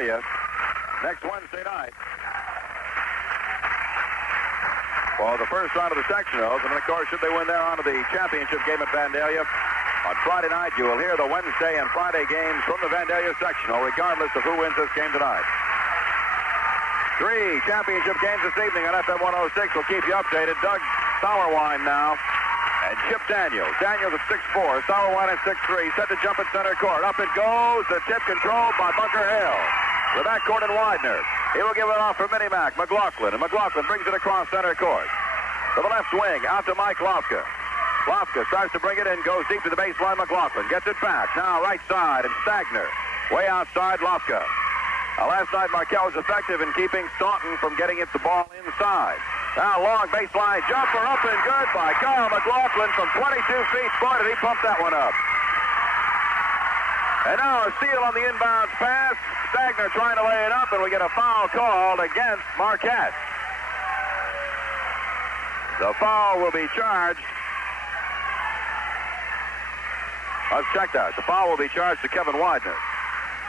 Vandalia next Wednesday night. Well, the first round of the sectionals, and then, of course, should they win there on to the championship game at Vandalia. On Friday night, you will hear the Wednesday and Friday games from the Vandalia sectional, regardless of who wins this game tonight. 3 championship games this evening on FM 106. We'll keep you updated. Doug Sauerwein now and Chip Daniels. Daniels at 6'4", Sauerwein at 6'3", set to jump at center court. Up it goes. The tip controlled by Bunker Hill. With that court and Widener. He will give it off for Minimac, McLaughlin, and McLaughlin brings it across center court. To the left wing, out to Mike Lofka. Lofka starts to bring it in, goes deep to the baseline. McLaughlin gets it back. Now right side, and Stagner. Way outside, Lofka. Last night, Marquette was effective in keeping Staunton from getting it the ball inside. Now long baseline jumper up and good by Kyle McLaughlin from 22 feet. Boy, did he pump that one up. And now a steal on the inbounds pass. Stagner trying to lay it up, and we get a foul called against Marquette. The foul will be charged. Let's check that. The foul will be charged to Kevin Widener.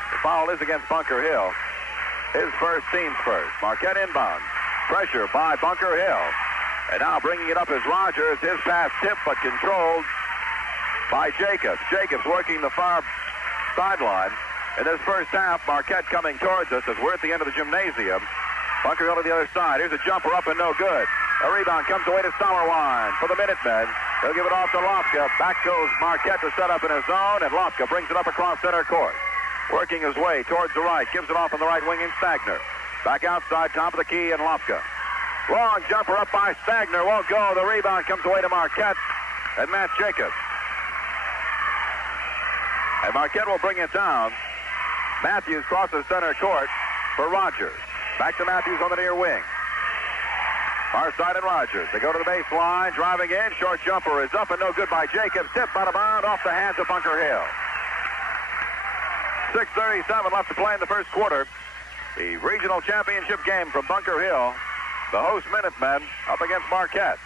The foul is against Bunker Hill. His first, team's first. Marquette inbound. Pressure by Bunker Hill. And now bringing it up is Rogers. His pass tipped but controlled by Jacobs. Jacobs working the far sideline. In this first half, Marquette coming towards us as we're at the end of the gymnasium. Bunker Hill to the other side. Here's a jumper up and no good. A rebound comes away to Sauerwein for the Minutemen. They'll give it off to Lofka. Back goes Marquette to set up in his zone, and Lofka brings it up across center court. Working his way towards the right. Gives it off on the right wing in Stagner. Back outside, top of the key, and Lofka. Long jumper up by Stagner. Won't go. The rebound comes away to Marquette and Matt Jacobs. And Marquette will bring it down. Matthews crosses center court for Rogers. Back to Matthews on the near wing. Far side and Rogers. They go to the baseline. Driving in. Short jumper is up and no good by Jacobs. Tipped out of bounds off the hands of Bunker Hill. 6:37 left to play in the first quarter. The regional championship game from Bunker Hill. The host Minutemen up against Marquette.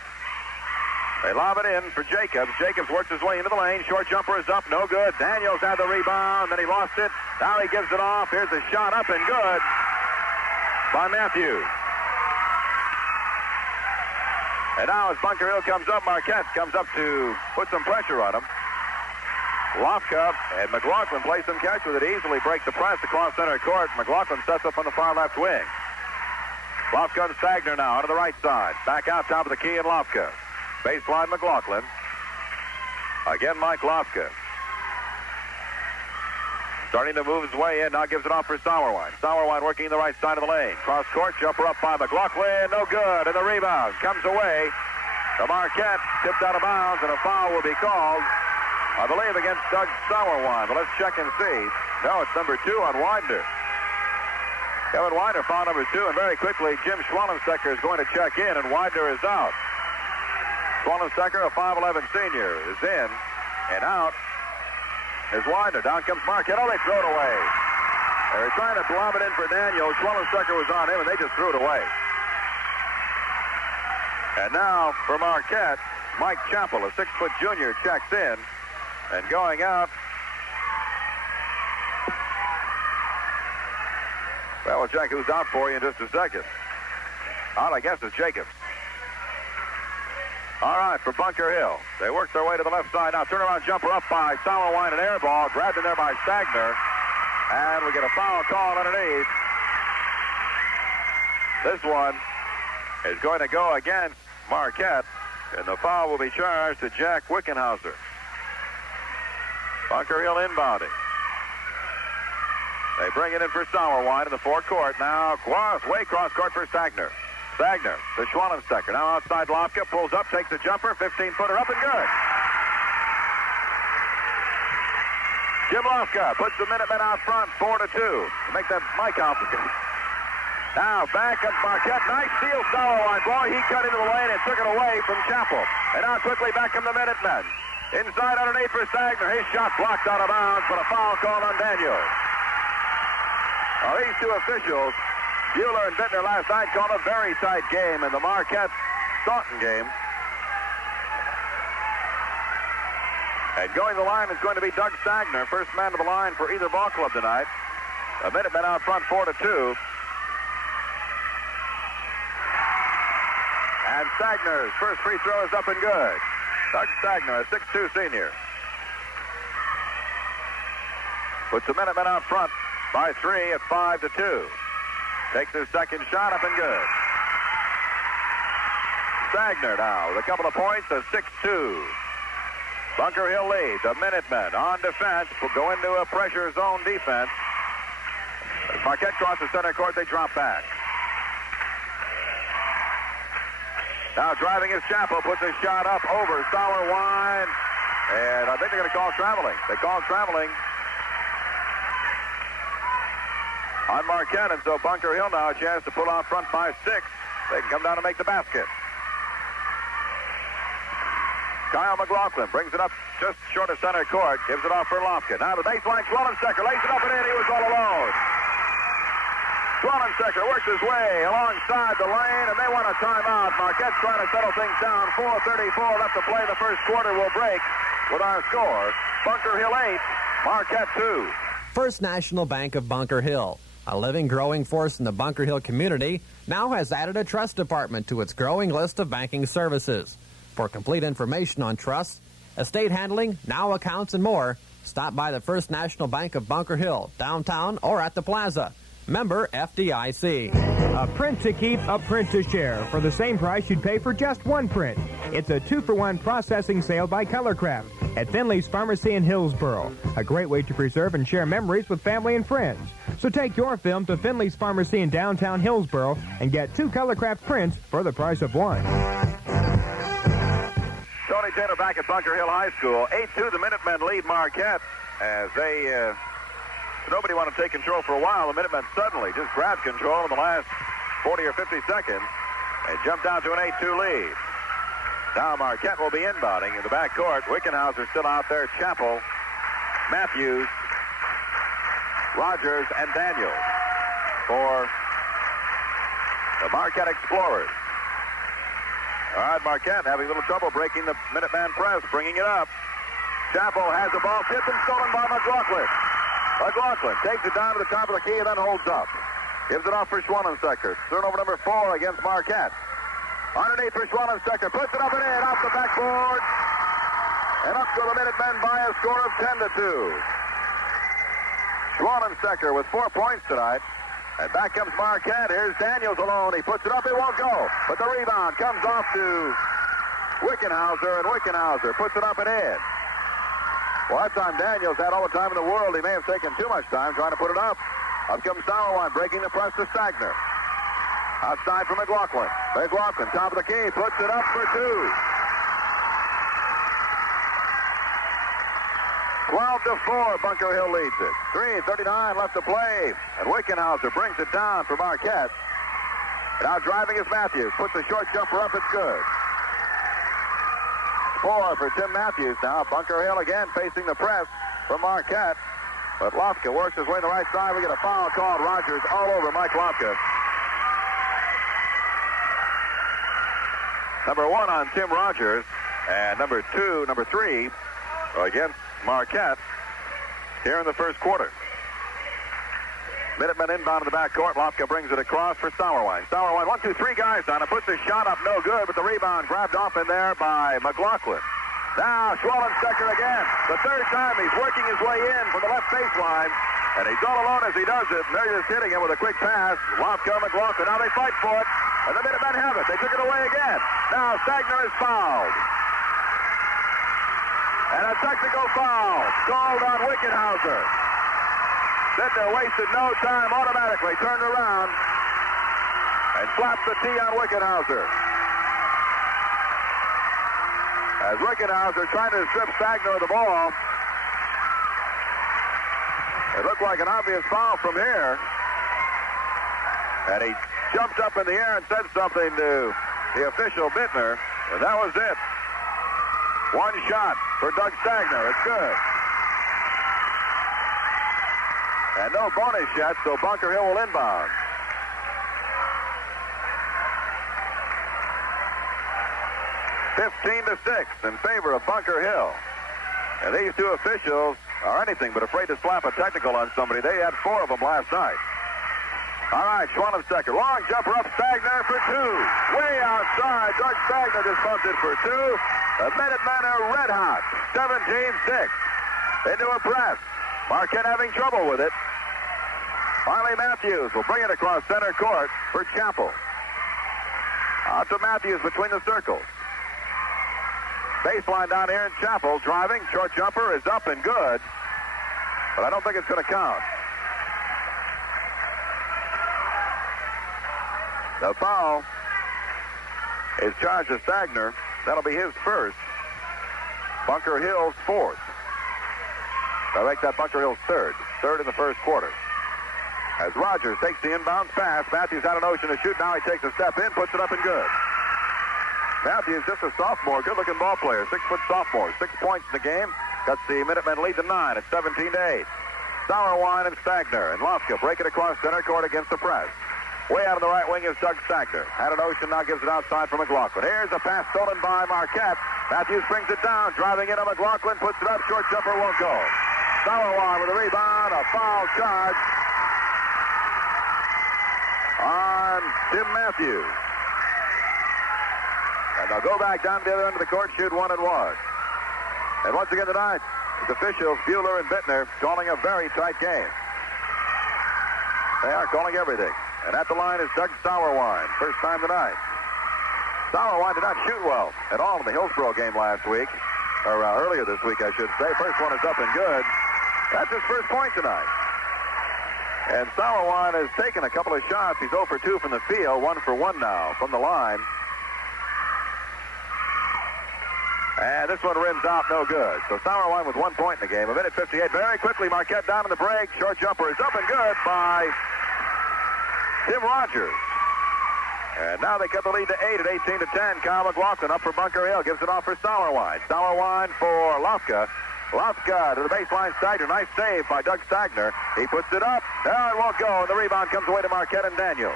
They lob it in for Jacobs. Jacobs works his way into the lane. Short jumper is up. No good. Daniels had the rebound. Then he lost it. Now he gives it off. Here's a shot up and good by Matthews. And now as Bunker Hill comes up, Marquette comes up to put some pressure on him. Lofka and McLaughlin play some catch with it. Easily break the press across center court. McLaughlin sets up on the far left wing. Lofka and Stagner now onto the right side. Back out top of the key and Lofka. Baseline McLaughlin. Again Mike Lofka. Starting to move his way in. Now gives it off for Sauerwein. Sauerwein working the right side of the lane. Cross court. Jumper up by McLaughlin. No good. And the rebound comes away to Marquette. Tipped out of bounds and a foul will be called, I believe, against Doug Sauerwein. But let's check and see. No, it's number 2 on Widener. Kevin Widener foul number 2, and very quickly Jim Schwallenstecker is going to check in, and Widener is out. Schwallenstecker, a 5'11 senior, is in, and out is Widener. Down comes Marquette. Oh, they throw it away. They were trying to lob it in for Daniel. Schwallenstecker was on him, and they just threw it away. And now for Marquette, Mike Chappell, a 6-foot junior, checks in. And going out, well, we'll check who's out for you in just a second. Out, I guess, is Jacobs. All right, for Bunker Hill. They work their way to the left side. Now turnaround jumper up by Sauerwein, an air ball. Grabbed in there by Stagner. And we get a foul call underneath. This one is going to go against Marquette. And the foul will be charged to Jack Wickenhauser. Bunker Hill inbounding. They bring it in for Sauerwein in the forecourt. Now, way cross court for Stagner. Stagner to Schwallenstecker. Now outside Lofka. Pulls up, takes the jumper. 15-footer up and good. Jim Lofka puts the Minutemen out front, 4-2. Make that Mike complicated. Now back at Marquette. Nice steal, Sauerwein. Boy, he cut into the lane and took it away from Chappell. And now quickly back from the Minutemen. Inside underneath for Stagner. His shot blocked out of bounds, but a foul called on Daniels. Now these two officials, Bueller and Bittner last night, called a very tight game in the Marquette-Staunton game. And going to the line is going to be Doug Stagner, first man to the line for either ball club tonight. The Minutemen out front 4-2. And Stagner's first free throw is up and good. Doug Stagner, a 6'2 senior. Puts the Minutemen out front by 3 at 5-2. Takes his second shot up and good. Stagner now with a couple of points, a 6-2. Bunker Hill leads. The Minutemen on defense will go into a pressure zone defense. As Marquette crosses center court, they drop back. Now driving is Chappell, puts a shot up over Sauerwein. And I think they're going to call traveling. They call traveling on Marquette, and so Bunker Hill now a chance to pull out front by 6. They can come down and make the basket. Kyle McLaughlin brings it up just short of center court, gives it off for Lofka. Now the baseline, Swellenstecker lays it up and in. He was all alone. Swellenstecker works his way alongside the lane, and they want a timeout. Marquette's trying to settle things down. 4:34 left to play. The first quarter will break with our score. Bunker Hill 8, Marquette 2. First National Bank of Bunker Hill, a living, growing force in the Bunker Hill community, now has added a trust department to its growing list of banking services. For complete information on trusts, estate handling, now accounts, and more, stop by the First National Bank of Bunker Hill, downtown or at the plaza. Member FDIC. A print to keep, a print to share for the same price you'd pay for just one print. It's a 2-for-1 processing sale by Colorcraft at Finley's Pharmacy in Hillsboro. A great way to preserve and share memories with family and friends. So take your film to Finley's Pharmacy in downtown Hillsboro and get 2 Colorcraft prints for the price of 1. Tony Taylor back at Bunker Hill High School. 8-2, the Minutemen lead Marquette as they... nobody wanted to take control for a while. The Minutemen suddenly just grabbed control in the last 40 or 50 seconds and jumped out to an 8-2 lead. Now Marquette will be inbounding in the backcourt. Wickenhauser still out there. Chappell, Matthews, Rogers, and Daniels for the Marquette Explorers. All right, Marquette having a little trouble breaking the Minuteman press, bringing it up. Chappell has the ball tipped and stolen by McLaughlin. McLaughlin takes it down to the top of the key and then holds up. Gives it off for Schwellenstecker. Turnover number 4 against Marquette. Underneath for Schwellenstecker. Puts it up and in off the backboard. And up to the Minutemen by a score of 10-2. Schwellenstecker with 4 points tonight. And back comes Marquette. Here's Daniels alone. He puts it up. It won't go. But the rebound comes off to Wickenhauser. And Wickenhauser puts it up and in. Well, that time Daniels had all the time in the world. He may have taken too much time trying to put it up. Up comes Sauerwein, breaking the press to Stagner. Outside for McLaughlin. McLaughlin, top of the key, puts it up for 2. 12-4, Bunker Hill leads it. 3:39 left to play. And Wickenhauser brings it down for Marquette. Now driving is Matthews. Puts a short jumper up, it's good. 4 for Tim Matthews now. Bunker Hill again facing the press from Marquette. But Lofka works his way to the right side. We get a foul called. Rogers all over Mike Lofka. Number 1 on Tim Rogers. And number 3 against Marquette here in the first quarter. Minutemen inbound in the backcourt. Lofka brings it across for Sauerwein. Sauerwein, 1, 2, 3 guys on it. Puts the shot up, no good, but the rebound grabbed off in there by McLaughlin. Now Schwellenstecker again. The third time he's working his way in from the left baseline. And he's all alone as he does it. And they're just hitting him with a quick pass. Lofka, McLaughlin. Now they fight for it. And the Minutemen have it. They took it away again. Now Stagner is fouled. And a technical foul called on Wickenhauser. Sidner wasted no time, automatically turned around and slapped the tee on Wickenhauser. As Wickenhauser trying to strip Stagner of the ball. It looked like an obvious foul from here. And he jumped up in the air and said something to the official Bittner, and that was it. 1 shot for Doug Stagner. It's good. And no bonus yet, so Bunker Hill will inbound. (15-6) in favor of Bunker Hill. And these two officials are anything but afraid to slap a technical on somebody. They had 4 of them last night. All right, Schwann of second. Long jumper up, Stagner for 2. Way outside. Doug Stagner just bumped it for 2. The Minutemen are red hot. 17-6 into a press. Marquette having trouble with it. Finally, Matthews will bring it across center court for Chappell. Out to Matthews between the circles. Baseline down here in Chappell. Driving. Short jumper is up and good. But I don't think it's going to count. The foul is charged to Stagner. That'll be his first. Bunker Hill's 4th. I make that Bunker Hill's 3rd. 3rd in the first quarter. As Rogers takes the inbound pass, Matthews had a notion to shoot. Now he takes a step in, puts it up and good. Matthews, just a sophomore, good-looking ball player, 6-foot sophomore, 6 points in the game. Cuts the Minutemen lead to 9 at 17-8. Sauerwein and Stagner and Lofka break it across center court against the press. Way out of the right wing is Doug Stagner. Had an ocean, now gives it outside for McLaughlin. Here's a pass stolen by Marquette. Matthews brings it down, driving into McLaughlin, puts it up, short jumper won't go. Sauerwein with a rebound, a foul charge on Tim Matthews. And they'll go back down to the other end of the court, shoot 1 and 1. And once again tonight, the officials, Bueller and Bittner, calling a very tight game. They are calling everything. And at the line is Doug Sauerwein. First time tonight. Sauerwein did not shoot well at all in the Hillsborough game last week. Or earlier this week, I should say. First one is up and good. That's his first point tonight. And Sauerwein has taken a couple of shots. He's 0 for 2 from the field. 1 for 1 now from the line. And this one rims out no good. So Sauerwein with 1 point in the game. 1:58. Very quickly, Marquette down in the break. Short jumper is up and good by Tim Rogers. And now they cut the lead to 8 at 18-10. Kyle McLaughlin up for Bunker Hill. Gives it off for Sauerwein. Sauerwein for Lofka. Lofka to the baseline. Stagner. Nice save by Doug Stagner. He puts it up. No, it won't go. And the rebound comes away to Marquette and Daniels.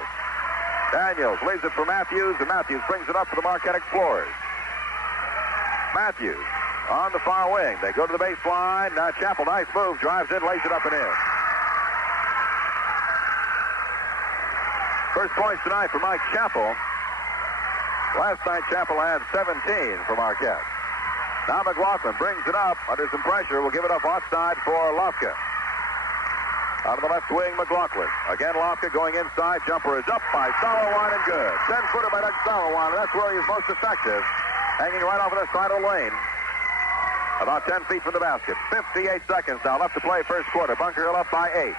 Daniels leaves it for Matthews. And Matthews brings it up for the Marquette Explorers. Matthews on the far wing. They go to the baseline. Now Chappell, nice move. Drives in, lays it up and in. First points tonight for Mike Chappell. Last night, Chappell had 17 for Marquette. Now McLaughlin brings it up under some pressure. Will give it up offside for Lofka. Out of the left wing, McLaughlin. Again, Lofka going inside. Jumper is up by Sauerwein and good. 10-footer by Doug Sauerwein. That's where he's most effective. Hanging right off of the side of the lane. About 10 feet from the basket. 58 seconds now left to play first quarter. Bunker Hill up by 8.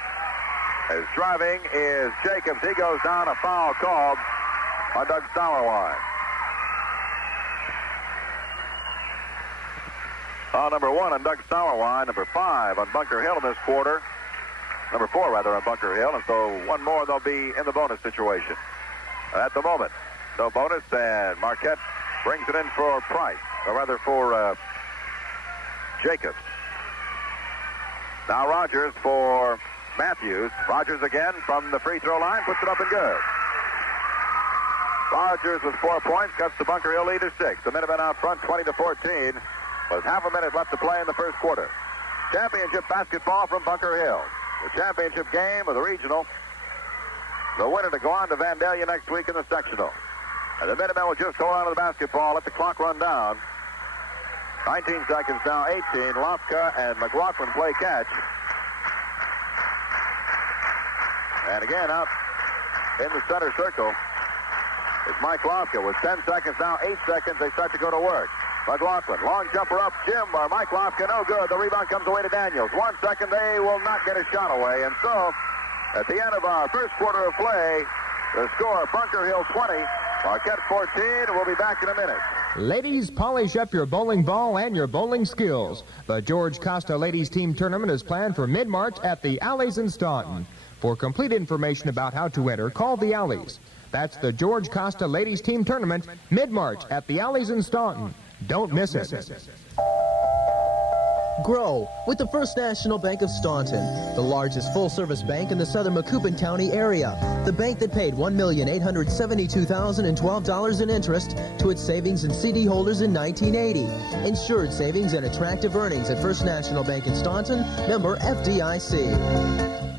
As driving is Jacobs. He goes down. A foul called by Doug Sauerwein. Foul number 1 on Doug Sauerwein. Number 5 on Bunker Hill in this quarter. Number 4, rather, on Bunker Hill. And so one more, they'll be in the bonus situation. At the moment, no bonus, and Marquette brings it in for Price. Or rather for Jacobs. Now Rogers for Matthews. Rogers again from the free throw line. Puts it up and good. Rogers with 4 points. Cuts the Bunker Hill lead to 6. The Minutemen out front 20-14. With half a minute left to play in the first quarter. Championship basketball from Bunker Hill. The championship game of the regional. The winner to go on to Vandalia next week in the sectional. And the Minutemen will just hold on to the basketball. Let the clock run down. 19 seconds now, 18. Lofka and McLaughlin play catch. And again, out in the center circle is Mike Lofka. With 10 seconds now, 8 seconds, they start to go to work. McLaughlin, long jumper up. Mike Lofka, no good. The rebound comes away to Daniels. 1 second, they will not get a shot away. And so, at the end of our first quarter of play, the score, Bunker Hill 20, Marquette 14. We'll be back in a minute. Ladies, polish up your bowling ball and your bowling skills. The George Costa Ladies Team Tournament is planned for mid-March at the Alleys in Staunton. For complete information about how to enter, call the Alleys. That's the George Costa Ladies Team Tournament, mid-March at the Alleys in Staunton. Don't miss it. Grow with the First National Bank of Staunton, the largest full-service bank in the southern Macoupin County area. The bank that paid $1,872,012 in interest to its savings and CD holders in 1980. Insured savings and attractive earnings at First National Bank in Staunton, member FDIC.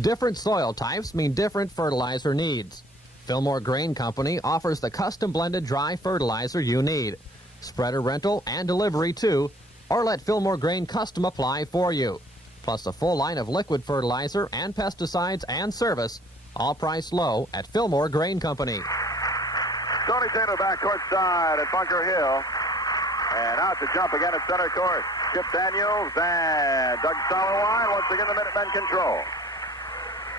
Different soil types mean different fertilizer needs. Fillmore Grain Company offers the custom blended dry fertilizer you need. Spreader rental and delivery too, or let Fillmore Grain Custom apply for you. Plus a full line of liquid fertilizer and pesticides and service, all priced low at Fillmore Grain Company. Tony Taylor back court side at Bunker Hill. And out to jump again at center court. Chip Daniels and Doug Solowine. Once again, the Minutemen control.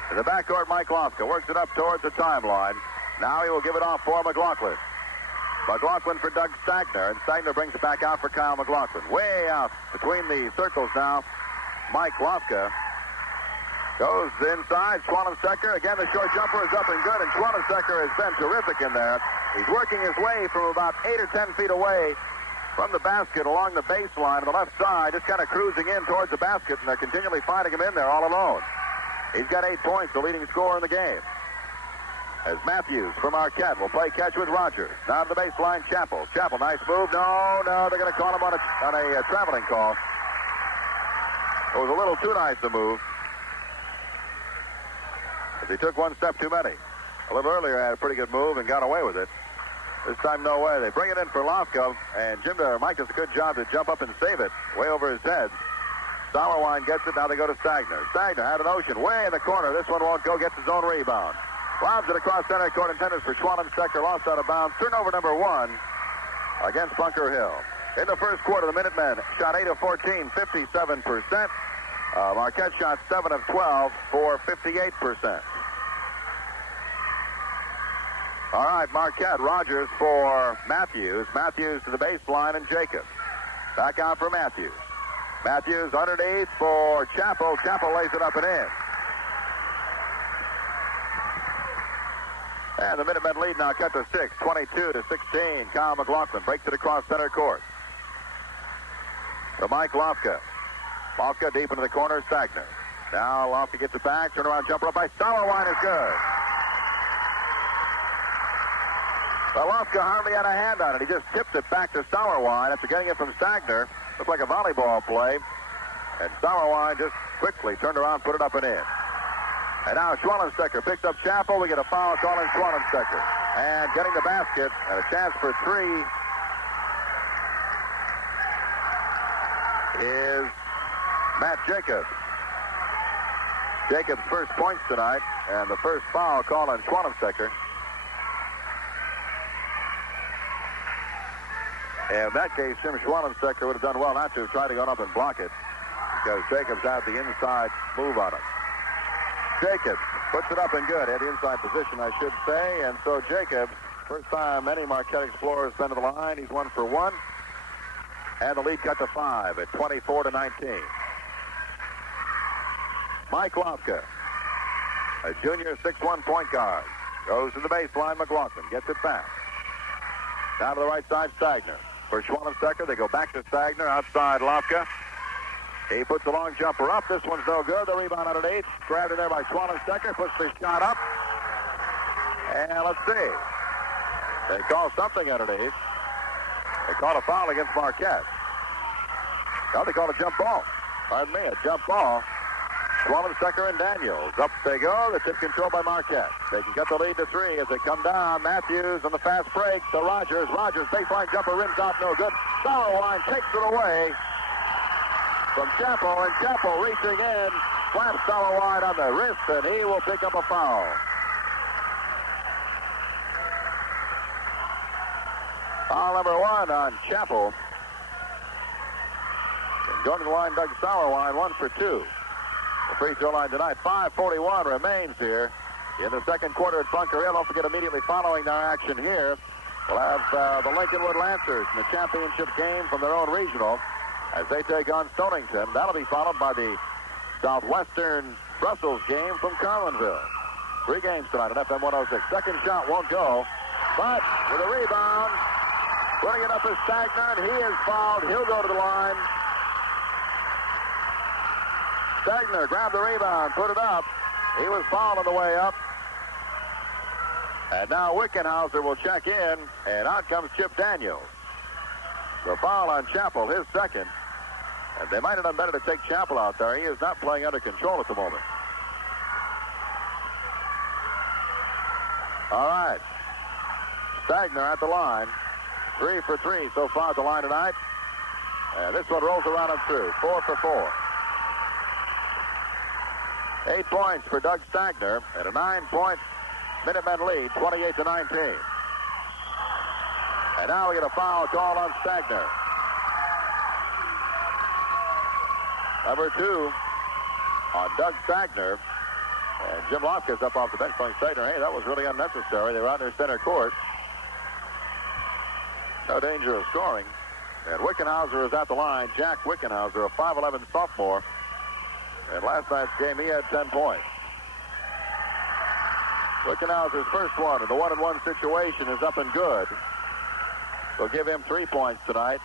To the backcourt, Mike Lofka works it up towards the timeline. Now he will give it off for McLaughlin. McLaughlin for Doug Stagner, and Stagner brings it back out for Kyle McLaughlin. Way out between the circles now. Mike Lofka goes inside. Schwannenstecker, again, the short jumper is up and good, and Schwannenstecker has been terrific in there. He's working his way from about 8 or 10 feet away from the basket along the baseline on the left side, just kind of cruising in towards the basket, and they're continually finding him in there all alone. He's got 8 points, the leading scorer in the game. As Matthews from Marquette will play catch with Rogers. Now to the baseline, Chappell. Chappell, nice move. No, they're going to call him on a traveling call. It was a little too nice a move. As he took one step too many. A little earlier, had a pretty good move and got away with it. This time, no way. They bring it in for Lofka, and Mike does a good job to jump up and save it way over his head. Sauerwein gets it. Now they go to Stagner. Stagner had an ocean way in the corner. This one won't go. Gets his own rebound. Lobs it across center court. Intended for Schwannenstecker. Lost out of bounds. Turnover number 1 against Bunker Hill. In the first quarter, the Minutemen shot 8 of 14, 57%. Marquette shot 7 of 12 for 58%. All right, Marquette. Rogers for Matthews. Matthews to the baseline, and Jacobs. Back out for Matthews. Matthews underneath for Chappell. Chappell lays it up and in. And the Minutemen lead now cut to 6, 22-16. Kyle McLaughlin breaks it across center court. To Mike Lofka. Lofka deep into the corner, Stagner. Now Lofka gets it back. Turnaround jumper up by Sauerwein is good. Well, Lofka hardly had a hand on it. He just tipped it back to Sauerwein after getting it from Stagner. Looked like a volleyball play. And Sauerwein just quickly turned around, put it up and in. And now Schwannenstecker picks up Chappell. We get a foul call on Schwannenstecker. And getting the basket and a chance for 3 is Matt Jacobs. Jacobs' first points tonight, and the first foul call on Schwannenstecker. And in that case, Jim Schwannenstecker would have done well not to have tried to go up and block it, because Jacobs had the inside move on him. Jacobs puts it up and good at the inside position, I should say. And so Jacobs, first time any Marquette Explorer has been to the line. He's 1 for 1. And the lead cut to 5 at 24-19. Mike Lofka, a junior 6'1" point guard, goes to the baseline. McLaughlin gets it back. Down to the right side, Stagner. For Schwannenstecker, they go back to Stagner. Outside, Lofka. He puts a long jumper up. This one's no good. The rebound underneath. Grabbed in there by Schwannenstecker. Puts the shot up. And let's see. They call something underneath. They called a foul against Marquette. Now they called a jump ball. Pardon me, a jump ball. Schwannenstecker and Daniels. Up they go. The tip controlled by Marquette. They can get the lead to 3 as they come down. Matthews on the fast break to Rogers. Rogers, baseline jumper, rims out, no good. Sauerwein takes it away from Chappell, and Chappell reaching in, slaps Sauerwein on the wrist, and he will pick up a foul. Foul number 1 on Chappell. And going to the line, Doug Sauerwein, 1 for 2. The free throw line tonight. 5:41 remains here in the second quarter at Bunker Hill. Don't forget, immediately following our action here, we'll have the Lincolnwood Lancers in the championship game from their own regional as they take on Stonington. That'll be followed by the Southwestern Brussels game from Carlinville. 3 games tonight at FM 106. Second shot won't go, but with a rebound, putting it up is Stagner, and he is fouled. He'll go to the line. Stagner grabbed the rebound, put it up. He was fouled on the way up. And now Wickenhauser will check in, and out comes Chip Daniels. The foul on Chappell, his second. And they might have done better to take Chappell out there. He is not playing under control at the moment. All right. Stagner at the line. 3 for 3 so far at the line tonight. And this one rolls around and through. 4 for 4. 8 points for Doug Stagner and a 9-point Minutemen lead, 28-19. And now we get a foul call on Stagner. Number 2 on Doug Stagner. And Jim Lofka's up off the bench playing Stagner. Hey, that was really unnecessary. They were out in their center court. No danger of scoring. And Wickenhauser is at the line. Jack Wickenhauser, a 5'11 sophomore. And last night's game, he had 10 points. Wickenhauser's first one in the 1-on-1 situation is up and good. We'll give him 3 points tonight.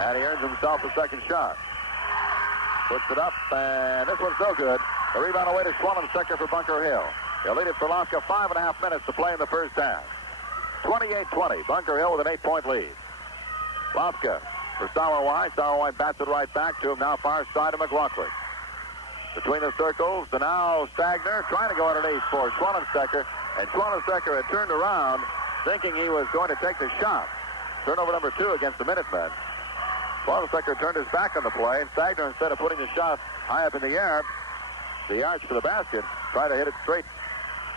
And he earns himself a second shot. Puts it up, and this one's no good. The rebound away to Schwallenstecker for Bunker Hill. He'll lead it for Lofka. 5.5 minutes to play in the first half. 28-20. Bunker Hill with an 8-point lead. Lofka for Sauerwein. Sauerwein bats it right back to him. Now far side of McLaughlin. Between the circles, to now Stagner trying to go underneath for Schwallenstecker. And Schwallenstecker had turned around thinking he was going to take the shot. Turnover number 2 against the Minutemen. Schwallenstecker turned his back on the play, and Stagner, instead of putting the shot high up in the air, the arch for the basket, tried to hit it straight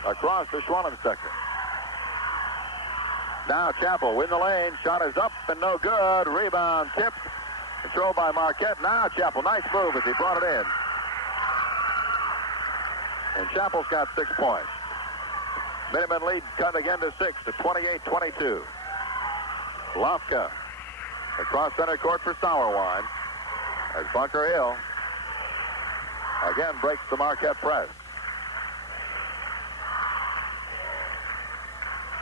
across to Schwallenstecker. Now Chappell in the lane. Shot is up and no good. Rebound tipped. Controlled by Marquette. Now Chappell. Nice move as he brought it in. And Chappell's got 6 points. Minutemen lead cut again to 6 to 28-22. Lofka across center court for Sauerwein as Bunker Hill again breaks the Marquette press.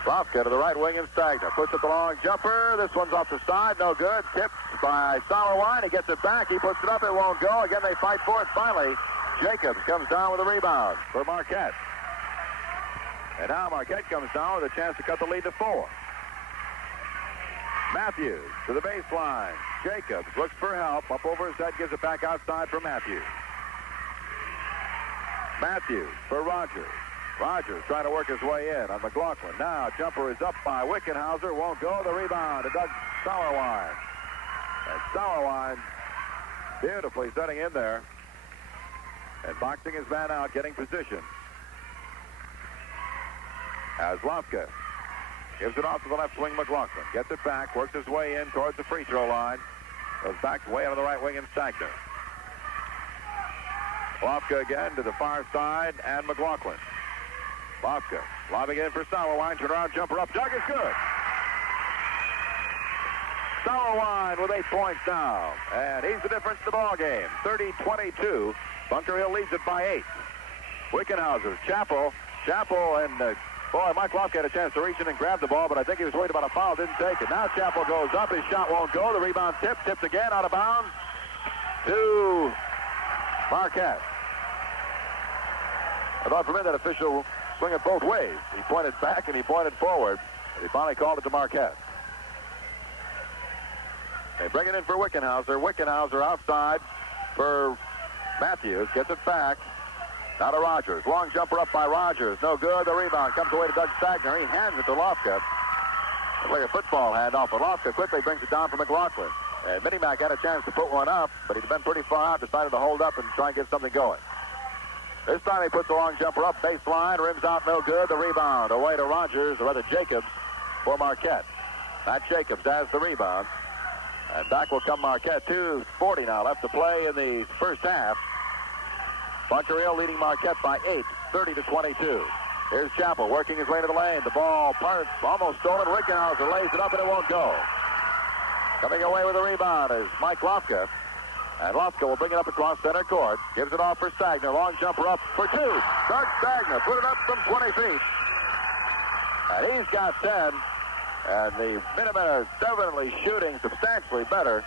Lofka to the right wing and Stagner puts up the long jumper. This one's off the side, no good. Tipped by Sauerwein. He gets it back. He puts it up. It won't go. Again, they fight for it. Finally, Jacobs comes down with a rebound for Marquette. And now Marquette comes down with a chance to cut the lead to 4. Matthews to the baseline. Jacobs looks for help. Up over his head, gives it back outside for Matthews. Matthews for Rogers. Rogers trying to work his way in on McLaughlin. Now jumper is up by Wickenhauser. Won't go. The rebound to Doug Sauerwein. And Sauerwein beautifully setting in there and boxing his man out, getting position. As Lofka gives it off to the left wing, McLaughlin gets it back, works his way in towards the free throw line. Goes back way out of the right wing and Stagner. Lofka again to the far side and McLaughlin. Lofka lobbing in for Sauerwein. Turn around, jumper up. Doug is good. Sauerwein with 8 points now. And he's the difference in the ball game. 30-22. Bunker Hill leads it by 8. Wickenhauser, Chappell, and boy, Mike Lofka had a chance to reach in and grab the ball, but I think he was worried about a foul. Didn't take it. Now Chappell goes up. His shot won't go. The rebound tipped again out of bounds to Marquette. I thought for a minute that official swing it both ways. He pointed back and he pointed forward. And he finally called it to Marquette. They bring it in for Wickenhauser. Wickenhauser outside for Matthews. Gets it back. Now to Rogers. Long jumper up by Rogers. No good. The rebound comes away to Doug Stagner. He hands it to Lofka. It's like a football handoff. And Lofka quickly brings it down for McLaughlin. And Minimac had a chance to put one up, but he'd been pretty far out. Decided to hold up and try and get something going. This time he puts the long jumper up. Baseline. Rims out. No good. The rebound away to Rogers, or rather Jacobs, for Marquette. Matt Jacobs has the rebound. And back will come Marquette. 2:40 now left to play in the first half. Bunker Hill leading Marquette by 8, 30-22. Here's Chappell working his way to the lane. The ball almost stolen. Wickenhauser lays it up and it won't go. Coming away with a rebound is Mike Lofka. And Lofka will bring it up across center court. Gives it off for Stagner. Long jumper up for 2. Doug Stagner put it up from 20 feet. And he's got 10. And the Minutemen are definitely shooting substantially better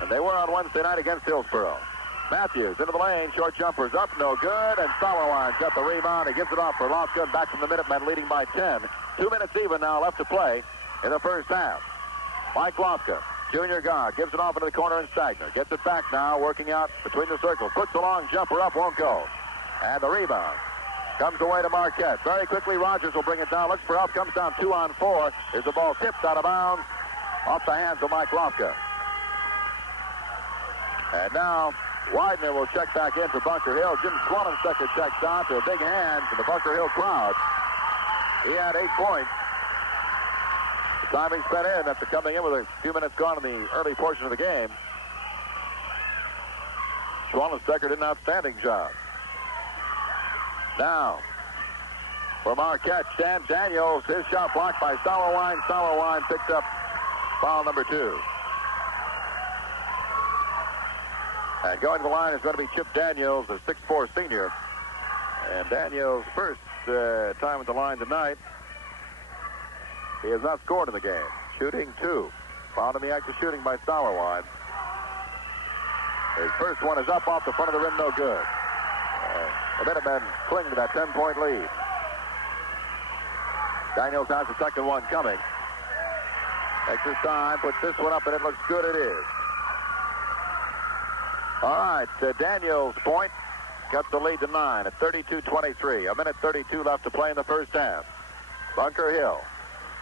And they were on Wednesday night against Hillsboro. Matthews into the lane. Short jumper's up. No good. And Sauerwein's got the rebound. He gives it off for Lofka. Back from the Minutemen leading by 10. 2 minutes even now left to play in the first half. Mike Lofka, junior guard, gives it off into the corner and Stagner. Gets it back now, working out between the circles. Puts a long jumper up. Won't go. And the rebound comes away to Marquette. Very quickly, Rogers will bring it down. Looks for help. Comes down 2-on-4. Is the ball tipped out of bounds off the hands of Mike Lofka. And now Widener will check back in for Bunker Hill. Jim Swallenstecker checks out to a big hand from the Bunker Hill crowd. He had 8 points. The time he spent in after coming in with a few minutes gone in the early portion of the game. Swallenstecker did an outstanding job. Now, for Marquette, Stan Daniels, his shot blocked by Sauerwein. Sauerwein picks up foul number 2. And going to the line is going to be Chip Daniels, a 6'4" senior. And Daniels' first time at the line tonight. He has not scored in the game. Shooting 2. Found in the act of shooting by Sauerwein. His first one is up off the front of the rim, no good. The Minutemen cling to that 10-point lead. Daniels has the second one coming. Takes his time, puts this one up, and it looks good. It is. All right, Daniels' point cuts the lead to 9 at 32-23. A minute 32 left to play in the first half. Bunker Hill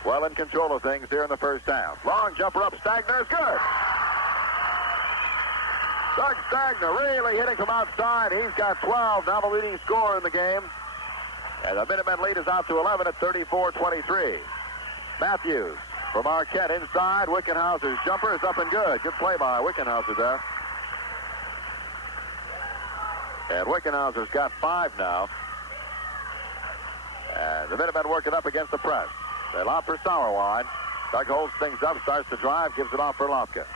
well in control of things here in the first half. Long jumper up, Stagner is good. Doug Stagner really hitting from outside. He's got 12, now the leading scorer in the game. And the Minutemen lead is out to 11 at 34-23. Matthews from Marquette inside. Wickenhauser's jumper is up and good. Good play by Wickenhauser there. And Wickenhauser's got 5 now. And the Minutemen work it up against the press. They lob for Sauerwein. Doug holds things up, starts to drive, gives it off for Lofka.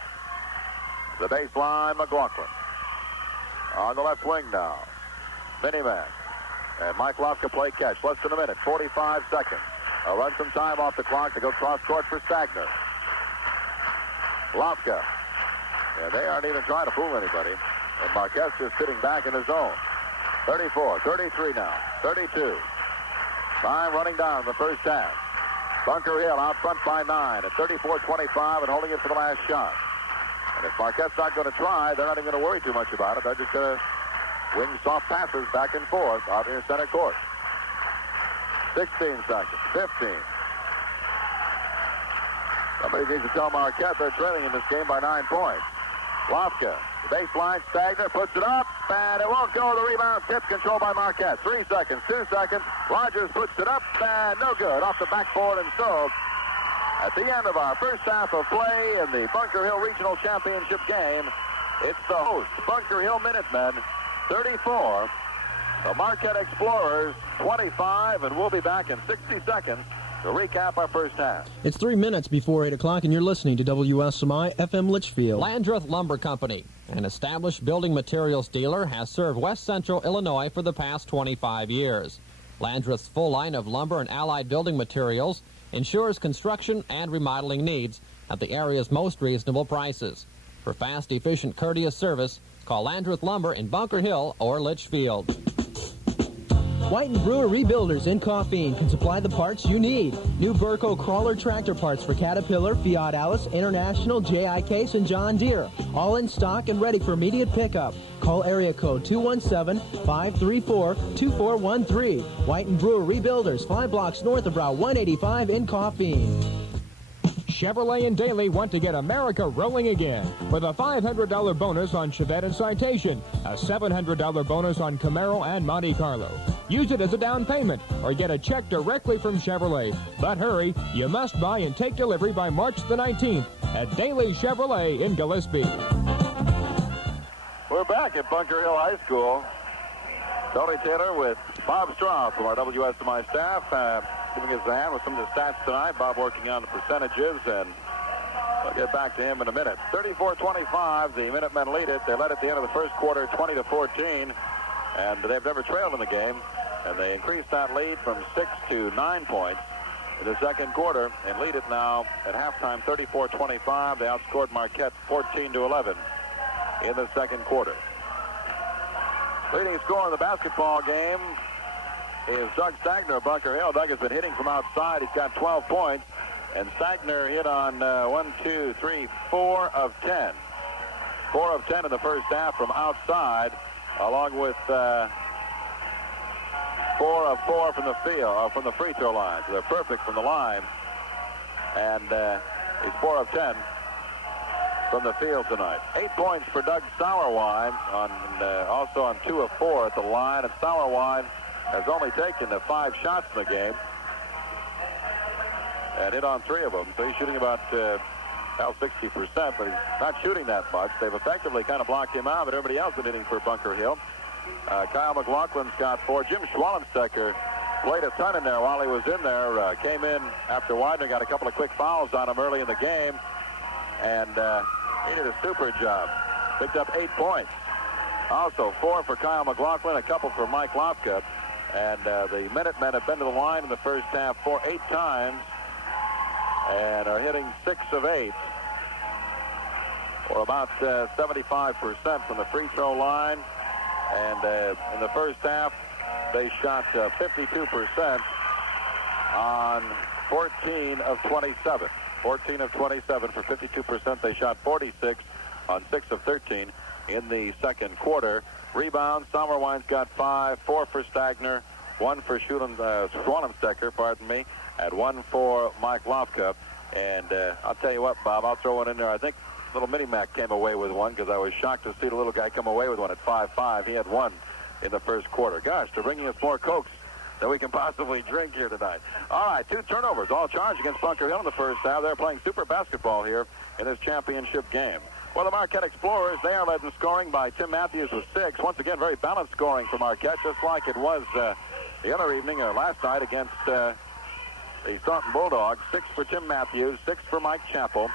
The baseline, McLaughlin. On the left wing now. Miniman. And Mike Lofka play catch. Less than a minute, 45 seconds. I'll run some time off the clock to go cross court for Stagner. Lofka. Yeah, they aren't even trying to fool anybody. And Marquette's just sitting back in his zone. 34, 33 now, 32. Time running down in the first half. Bunker Hill out front by 9 at 34-25 and holding it for the last shot. And if Marquette's not going to try, they're not even going to worry too much about it. They're just going to wing soft passes back and forth out near center court. 16 seconds, 15. Somebody needs to tell Marquette they're trailing in this game by 9 points. Lofka, baseline, Stagner puts it up, and it won't go. The rebound tip controlled by Marquette. 3 seconds, 2 seconds. Rogers puts it up, and no good. Off the backboard, and so at the end of our first half of play in the Bunker Hill Regional Championship game, it's the host, Bunker Hill Minutemen, 34. The Marquette Explorers, 25, and we'll be back in 60 seconds to recap our first half. It's 3 minutes before 8 o'clock, and you're listening to WSMI FM Litchfield. Landreth Lumber Company, an established building materials dealer, has served West Central Illinois for the past 25 years. Landreth's full line of lumber and allied building materials ensures construction and remodeling needs at the area's most reasonable prices. For fast, efficient, courteous service, call Landreth Lumber in Bunker Hill or Litchfield. White & Brewer Rebuilders in Coffeen can supply the parts you need. New Burco crawler tractor parts for Caterpillar, Fiat Alice, International, J.I. Case, and John Deere. All in stock and ready for immediate pickup. Call area code 217-534-2413. White & Brewer Rebuilders, 5 blocks north of Route 185 in Coffeen. Chevrolet and Daly want to get America rolling again with a $500 bonus on Chevette and Citation, a $700 bonus on Camaro and Monte Carlo. Use it as a down payment or get a check directly from Chevrolet. But hurry, you must buy and take delivery by March the 19th at Daly Chevrolet in Gillespie. We're back at Bunker Hill High School. Tony Taylor with Bob Straw from our WSMI staff, giving us a hand with some of the stats tonight. Bob working on the percentages, and we'll get back to him in a minute. 34-25, the Minutemen lead it. They led at the end of the first quarter, 20-14, and they've never trailed in the game, and they increased that lead from 6 to 9 points in the second quarter and lead it now at halftime 34-25. They outscored Marquette 14-11 in the second quarter. Leading scorer in the basketball game is Doug Stagner of Bunker Hill. Doug has been hitting from outside. He's got 12 points. And Stagner hit on 4 of 10. 4 of 10 in the first half from outside, along with 4 of 4 from the field, from the free throw line. So they're perfect from the line. And he's 4 of 10 from the field tonight. 8 points for Doug Sauerwein, also on 2 of 4 at the line. And Sauerwein has only taken 5 shots in the game and hit on 3 of them. So he's shooting about 60%, but he's not shooting that much. They've effectively kind of blocked him out, but everybody else is hitting for Bunker Hill. Kyle McLaughlin's got 4. Jim Schwallenstecker played a ton in there while he was in there. Came in after Widener, got a couple of quick fouls on him early in the game, and he did a super job. Picked up 8 points. Also 4 for Kyle McLaughlin, a couple for Mike Lofka. And the Minutemen have been to the line in the first half 8 times and are hitting 6 of 8, or about 75% from the free throw line. And in the first half, they shot 52% on 14 of 27. 14 of 27 for 52%. They shot 46 on 6 of 13 in the second quarter. Rebounds, Sauerwein's got 5, 4 for Stagner, 1 for Schwallenstecker, pardon me, and 1 for Mike Lofka. And I'll tell you what, Bob, I'll throw one in there. I think little Mini-Mac came away with one because I was shocked to see the little guy come away with one at 5'5". He had 1 in the first quarter. Gosh, they're bringing us more Cokes than we can possibly drink here tonight. All right, 2 turnovers, all charged against Bunker Hill in the first half. They're playing super basketball here in this championship game. Well, the Marquette Explorers, they are led in scoring by Tim Matthews with 6. Once again, very balanced scoring for Marquette, just like it was the other evening or last night against the Staunton Bulldogs. 6 for Tim Matthews, 6 for Mike Chappell,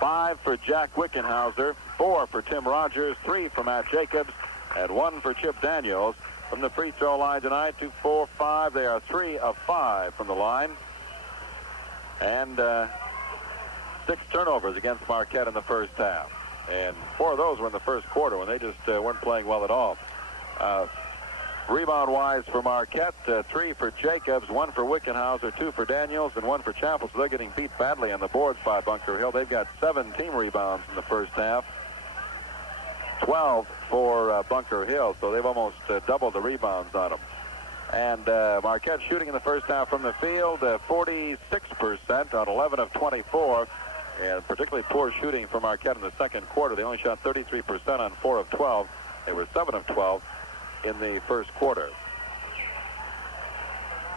5 for Jack Wickenhauser, 4 for Tim Rogers, 3 for Matt Jacobs, and 1 for Chip Daniels. From the free throw line tonight, 2, 4, 5. They are 3 of 5 from the line. And 6 turnovers against Marquette in the first half. And 4 of those were in the first quarter when they just weren't playing well at all. Rebound-wise for Marquette, 3 for Jacobs, 1 for Wickenhauser, 2 for Daniels, and 1 for Chappell. So they're getting beat badly on the boards by Bunker Hill. They've got 7 team rebounds in the first half, 12 for Bunker Hill. So they've almost doubled the rebounds on them. And Marquette shooting in the first half from the field, 46% on 11 of 24. And particularly poor shooting for Marquette in the second quarter. They only shot 33% on 4 of 12. They were 7 of 12 in the first quarter.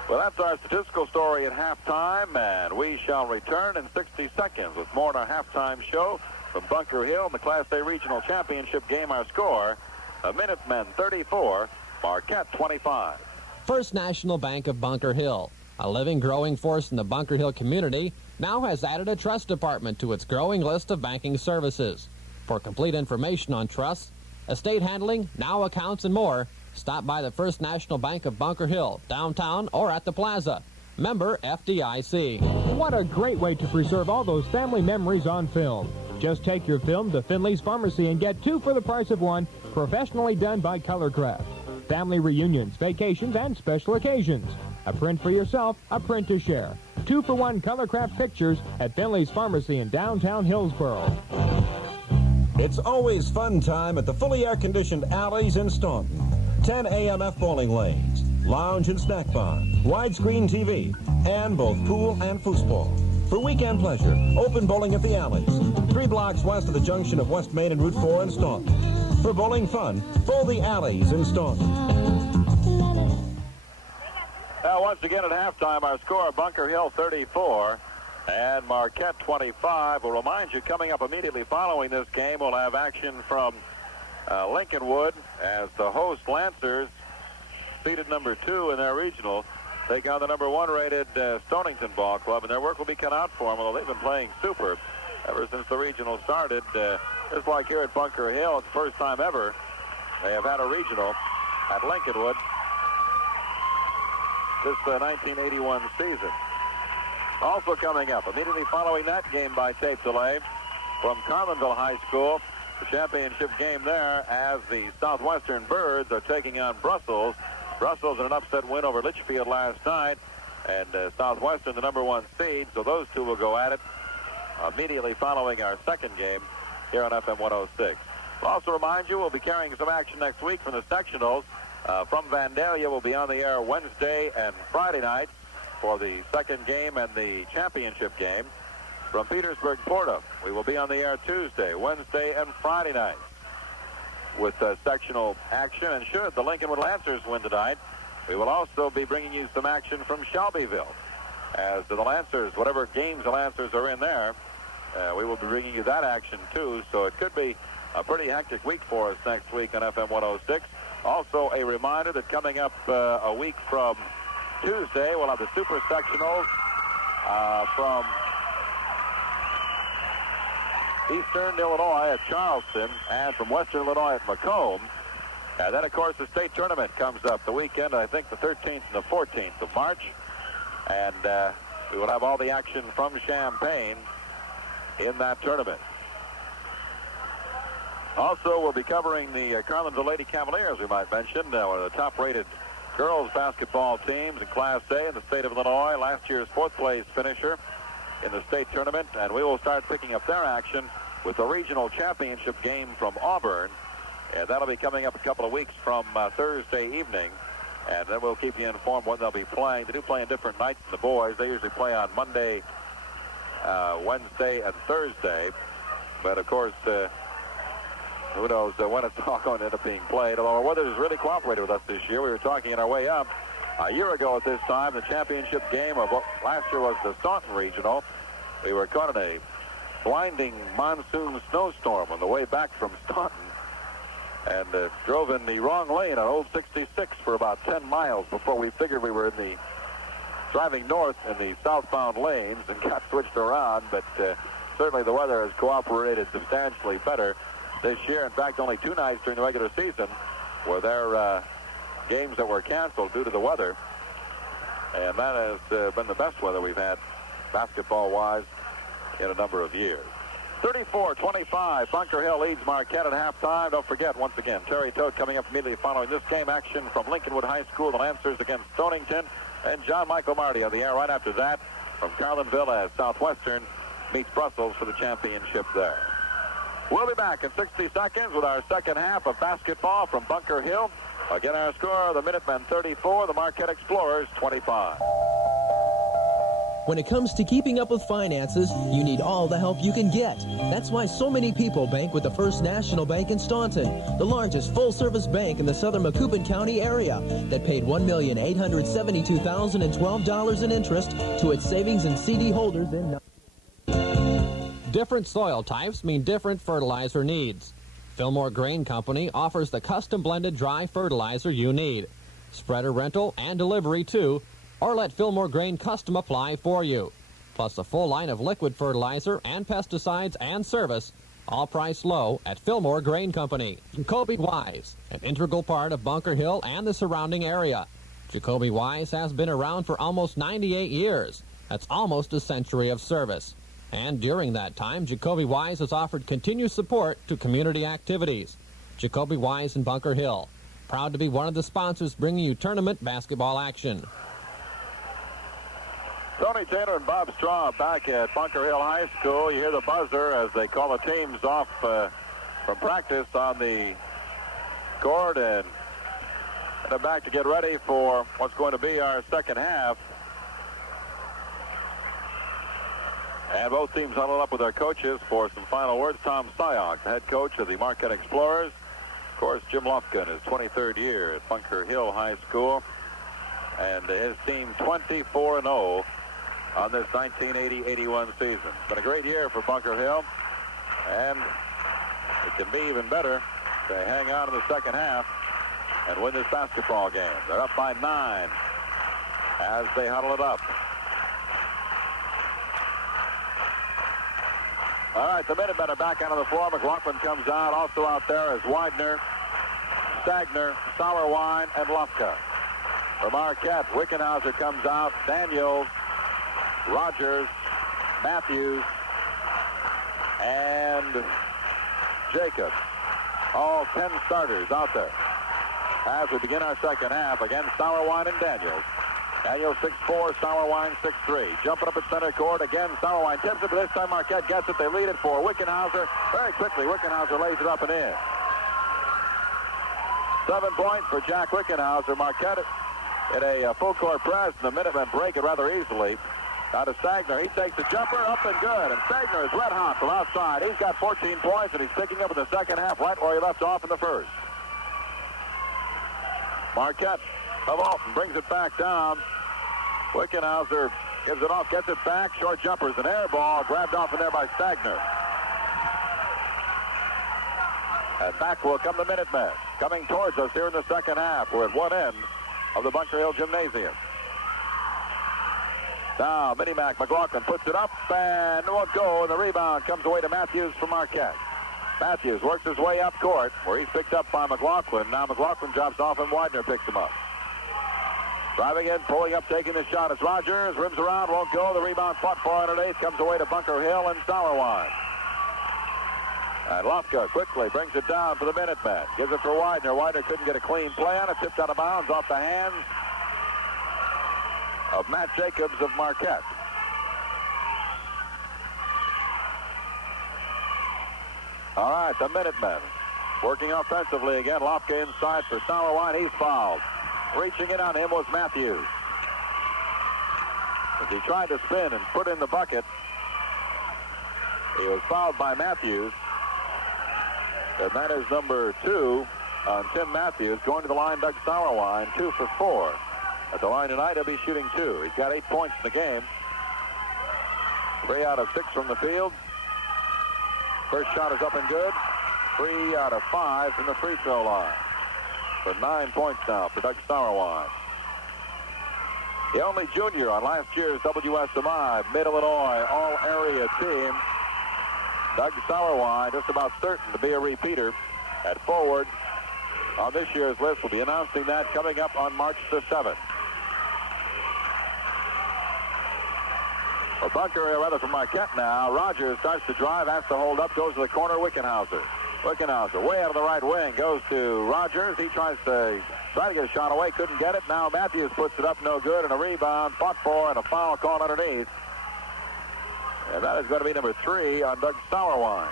Well, that's our statistical story at halftime, and we shall return in 60 seconds with more in our halftime show from Bunker Hill in the Class A Regional Championship game. Our score, the Minutemen 34, Marquette 25. First National Bank of Bunker Hill, a living, growing force in the Bunker Hill community, now has added a trust department to its growing list of banking services. For complete information on trusts, estate handling, now accounts, and more, stop by the First National Bank of Bunker Hill, downtown or at the plaza. Member FDIC. What a great way to preserve all those family memories on film. Just take your film to Finley's Pharmacy and get 2 for the price of 1, professionally done by Colorcraft. Family reunions, vacations, and special occasions. A print for yourself, a print to share. 2 for 1 Colorcraft pictures at Finley's Pharmacy in downtown Hillsboro. It's always fun time at the fully air-conditioned Alleys in Staunton. 10 AMF bowling lanes, lounge and snack bar, widescreen TV, and both pool and foosball. For weekend pleasure, open bowling at the Alleys, 3 blocks west of the junction of West Main and Route 4 in Staunton. For bowling fun, bowl the Alleys in Staunton. Now, once again at halftime, our score, Bunker Hill 34 and Marquette 25. We'll remind you, coming up immediately following this game, we'll have action from Lincolnwood as the host Lancers, seeded number 2 in their regional, take on the number 1 rated Stonington Ball Club, and their work will be cut out for them, although they've been playing super ever since the regional started. Just like here at Bunker Hill, it's the first time ever they have had a regional at Lincolnwood. this 1981 season. Also coming up, immediately following that game by tape delay from Carlinville High School, the championship game there as the Southwestern Birds are taking on Brussels. Brussels in an upset win over Litchfield last night, and Southwestern the #1 seed, so those two will go at it immediately following our second game here on FM 106. We'll also remind you we'll be carrying some action next week from the sectionals. From Vandalia, we'll be on the air Wednesday and Friday night for the second game and the championship game. From Petersburg, Florida, we will be on the air Tuesday, Wednesday, and Friday night with sectional action. And should the Lincolnwood Lancers win tonight, we will also be bringing you some action from Shelbyville. As to the Lancers, whatever games the Lancers are in there, we will be bringing you that action too. So it could be a pretty hectic week for us next week on FM 106. Also, a reminder that coming up a week from Tuesday, we'll have the Super Sectionals from Eastern Illinois at Charleston and from Western Illinois at Macomb. And then, of course, the state tournament comes up the weekend, I think the 13th and the 14th of March. And we will have all the action from Champaign in that tournament. Also, we'll be covering the Carlinville Lady Cavaliers, we might mention, one of the top-rated girls basketball teams in Class A in the state of Illinois. Last year's fourth-place finisher in the state tournament, and we will start picking up their action with the regional championship game from Auburn. And that'll be coming up a couple of weeks from Thursday evening, and then we'll keep you informed when they'll be playing. They do play on different nights than the boys. They usually play on Monday, Wednesday, and Thursday. But, of course, who knows when it's all going to end up being played. Although our weather has really cooperated with us this year. We were talking on our way up. A year ago at this time, the championship game of what last year was the Staunton Regional. We were caught in a blinding monsoon snowstorm on the way back from Staunton and drove in the wrong lane on Old 66 for about 10 miles before we figured we were in the driving north in the southbound lanes and got switched around. But certainly the weather has cooperated substantially better this year. In fact, only 2 nights during the regular season were there games that were canceled due to the weather. And that has been the best weather we've had basketball-wise in a number of years. 34-25, Bunker Hill leads Marquette at halftime. Don't forget, once again, Terry Toad coming up immediately following this game. Action from Lincolnwood High School, the Lancers against Stonington. And John Michael Marty on the air right after that from Carlinville as Southwestern meets Brussels for the championship there. We'll be back in 60 seconds with our second half of basketball from Bunker Hill. Again, our score, the Minutemen 34, the Marquette Explorers 25. When it comes to keeping up with finances, you need all the help you can get. That's why so many people bank with the First National Bank in Staunton, the largest full-service bank in the southern Macoupin County area that paid $1,872,012 in interest to its savings and CD holders in... Different soil types mean different fertilizer needs. Fillmore Grain Company offers the custom blended dry fertilizer you need. Spreader rental and delivery too, or let Fillmore Grain custom apply for you. Plus a full line of liquid fertilizer and pesticides and service, all priced low at Fillmore Grain Company. Jacoby Wise, an integral part of Bunker Hill and the surrounding area. Jacoby Wise has been around for almost 98 years. That's almost a century of service. And during that time, Jacoby Wise has offered continued support to community activities. Jacoby Wise in Bunker Hill, proud to be one of the sponsors bringing you tournament basketball action. Tony Taylor and Bob Straw back at Bunker Hill High School. You hear the buzzer as they call the teams off from practice on the court, and they're back to get ready for what's going to be our second half. And both teams huddled up with their coaches for some final words. Tom Syok, the head coach of the Marquette Explorers. Of course, Jim Lufkin, his 23rd year at Bunker Hill High School. And his team 24-0 on this 1980-81 season. It's been a great year for Bunker Hill. And it can be even better if they hang on in the second half and win this basketball game. They're up by 9 as they huddle it up. All right, the Minutemen are back onto the floor. McLaughlin comes out. Also out there is Widener, Stagner, Sauerwein, and Lufka. For Marquette, Wickenhauser comes out. Daniels, Rogers, Matthews, and Jacobs. All 10 starters out there. As we begin our second half, again, Sauerwein and Daniels. Daniels 6'4", Sauerwein 6'3". Jumping up at center court, again, Sauerwein tips it, but this time Marquette gets it. They lead it for Wickenhauser. Very quickly, Wickenhauser lays it up and in. 7 points for Jack Wickenhauser. Marquette in a full-court press, and the Minutemen break it rather easily. Now to Stagner. He takes the jumper, up and good. And Stagner is red hot from outside. He's got 14 points, and he's picking up in the second half right where he left off in the first. Marquette of Alton brings it back down. Wickenhauser gives it off, gets it back. Short jumper's an air ball, grabbed off in there by Stagner. And back will come the Minutemen, coming towards us here in the second half. We're at one end of the Bunker Hill Gymnasium. Now, Minimac McLaughlin puts it up and won't go, and the rebound comes away to Matthews from Marquette. Matthews works his way up court, where he's picked up by McLaughlin. Now McLaughlin drops off, and Widener picks him up. Driving in, pulling up, taking the shot. It's Rogers, rims around, won't go. The rebound fought for underneath, comes away to Bunker Hill and Sauerwein. And Lofka quickly brings it down for the Minutemen. Gives it for Widener. Widener couldn't get a clean play on it. Tipped out of bounds off the hands of Matt Jacobs of Marquette. All right, the Minutemen working offensively again. Lofka inside for Sauerwein. He's fouled. Reaching in on him was Matthews. As he tried to spin and put in the bucket, he was fouled by Matthews. And that is number 2 on Tim Matthews. Going to the line, Doug Sauerwein, 2 for 4. At the line tonight, he'll be shooting 2. He's got 8 points in the game. 3 out of 6 from the field. First shot is up and good. 3 out of 5 from the free throw line. For 9 points now for Doug Sauerwein. The only junior on last year's WSMI Mid-Illinois All-Area team. Doug Sauerwein, just about certain to be a repeater at forward on this year's list. We'll be announcing that coming up on March the 7th. For Bunker, rather for Marquette now, Rogers starts to drive, has to hold up, goes to the corner, Wickenhauser. Wickenhauser way out of the right wing, goes to Rogers. He tries to get a shot away, couldn't get it. Now Matthews puts it up, no good, and a rebound, fought for, and a foul called underneath. And that is going to be number 3 on Doug Sauerwein.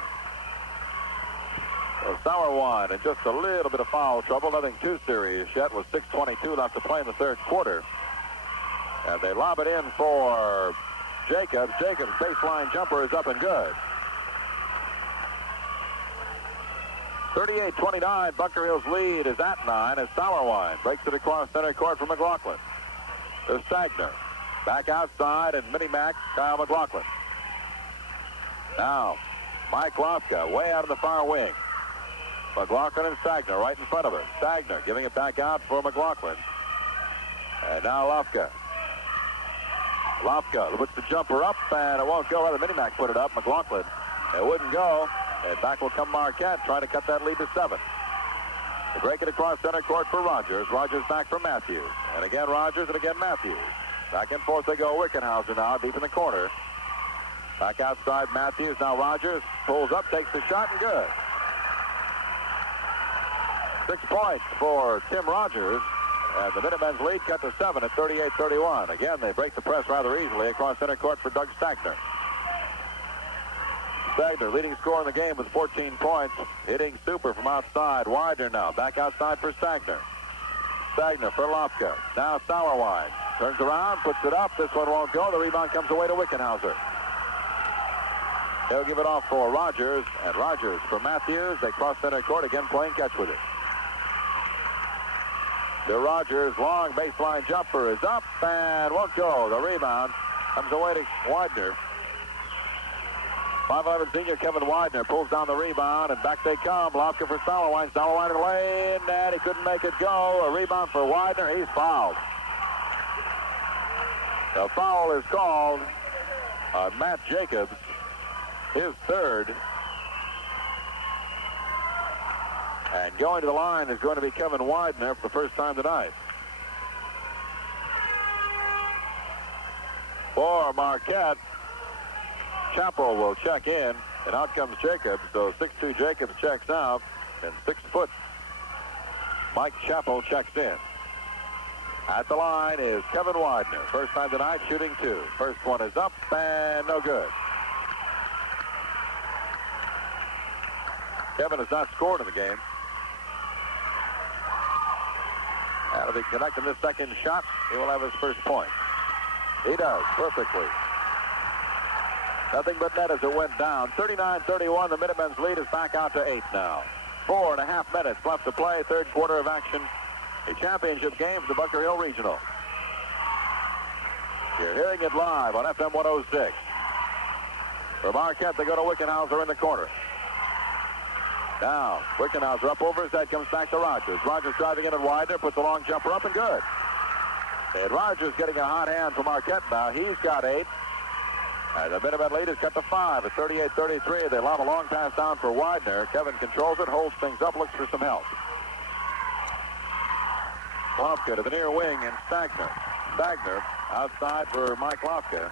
So Sauerwein in just a little bit of foul trouble, nothing too serious yet, with 6:22 left to play in the third quarter. And they lob it in for Jacobs. Jacobs' baseline jumper is up and good. 38-29, Bunker Hill's lead is at 9 as Sauerwein breaks it across center court for McLaughlin. To Stagner. Back outside, and Minimac, Kyle McLaughlin. Now, Mike Lofka way out of the far wing. McLaughlin and Stagner right in front of her. Stagner giving it back out for McLaughlin. And now Lofka. Lofka puts the jumper up, and it won't go. Rather, Minimac put it up. McLaughlin. It wouldn't go. And back will come Marquette, trying to cut that lead to 7. They break it across center court for Rogers. Rogers back for Matthews. And again Rogers, and again Matthews. Back and forth they go. Wickenhauser now deep in the corner. Back outside Matthews. Now Rogers pulls up, takes the shot, and good. 6 points for Tim Rogers. And the Minutemen's lead cut to 7 at 38-31. Again, they break the press rather easily across center court for Doug Stagner. Stagner, leading scorer in the game with 14 points. Hitting super from outside. Widener now. Back outside for Stagner. Stagner for Lofka. Now Sauerwein. Turns around, puts it up. This one won't go. The rebound comes away to Wickenhauser. They'll give it off for Rogers. And Rogers for Matthews. They cross center court. Again playing catch with it. To Rogers. Long baseline jumper is up and won't go. The rebound comes away to Widener. 5'11" senior Kevin Widener pulls down the rebound, and back they come. Lofka for Sauerwein. Sauerwein in the lane, and he couldn't make it go. A rebound for Widener. He's fouled. The foul is called on Matt Jacobs, his third. And going to the line is going to be Kevin Widener for the first time tonight. For Marquette, Chappell will check in, and out comes Jacobs. So 6'2" Jacobs checks out, and 6 foot Mike Chappell checks in. At the line is Kevin Widener. First time tonight, shooting 2. First one is up and no good. Kevin has not scored in the game. And if he connects in this second shot, he will have his first point. He does, perfectly. Nothing but net as it went down. 39-31, the Minutemen's lead is back out to 8 now. 4.5 minutes left to play, third quarter of action. A championship game for the Bunker Hill Regional. You're hearing it live on FM 106. For Marquette, they go to Wickenhauser in the corner. Now, Wickenhauser up over his head, comes back to Rogers. Rogers driving in at Widener, puts a long jumper up and good. And Rogers getting a hot hand for Marquette now. He's got 8. And the Minutemen lead is cut to 5 at 38-33. They lob a long pass down for Widener. Kevin controls it, holds things up, looks for some help. Lofka to the near wing and Stagner. Stagner outside for Mike Lofka.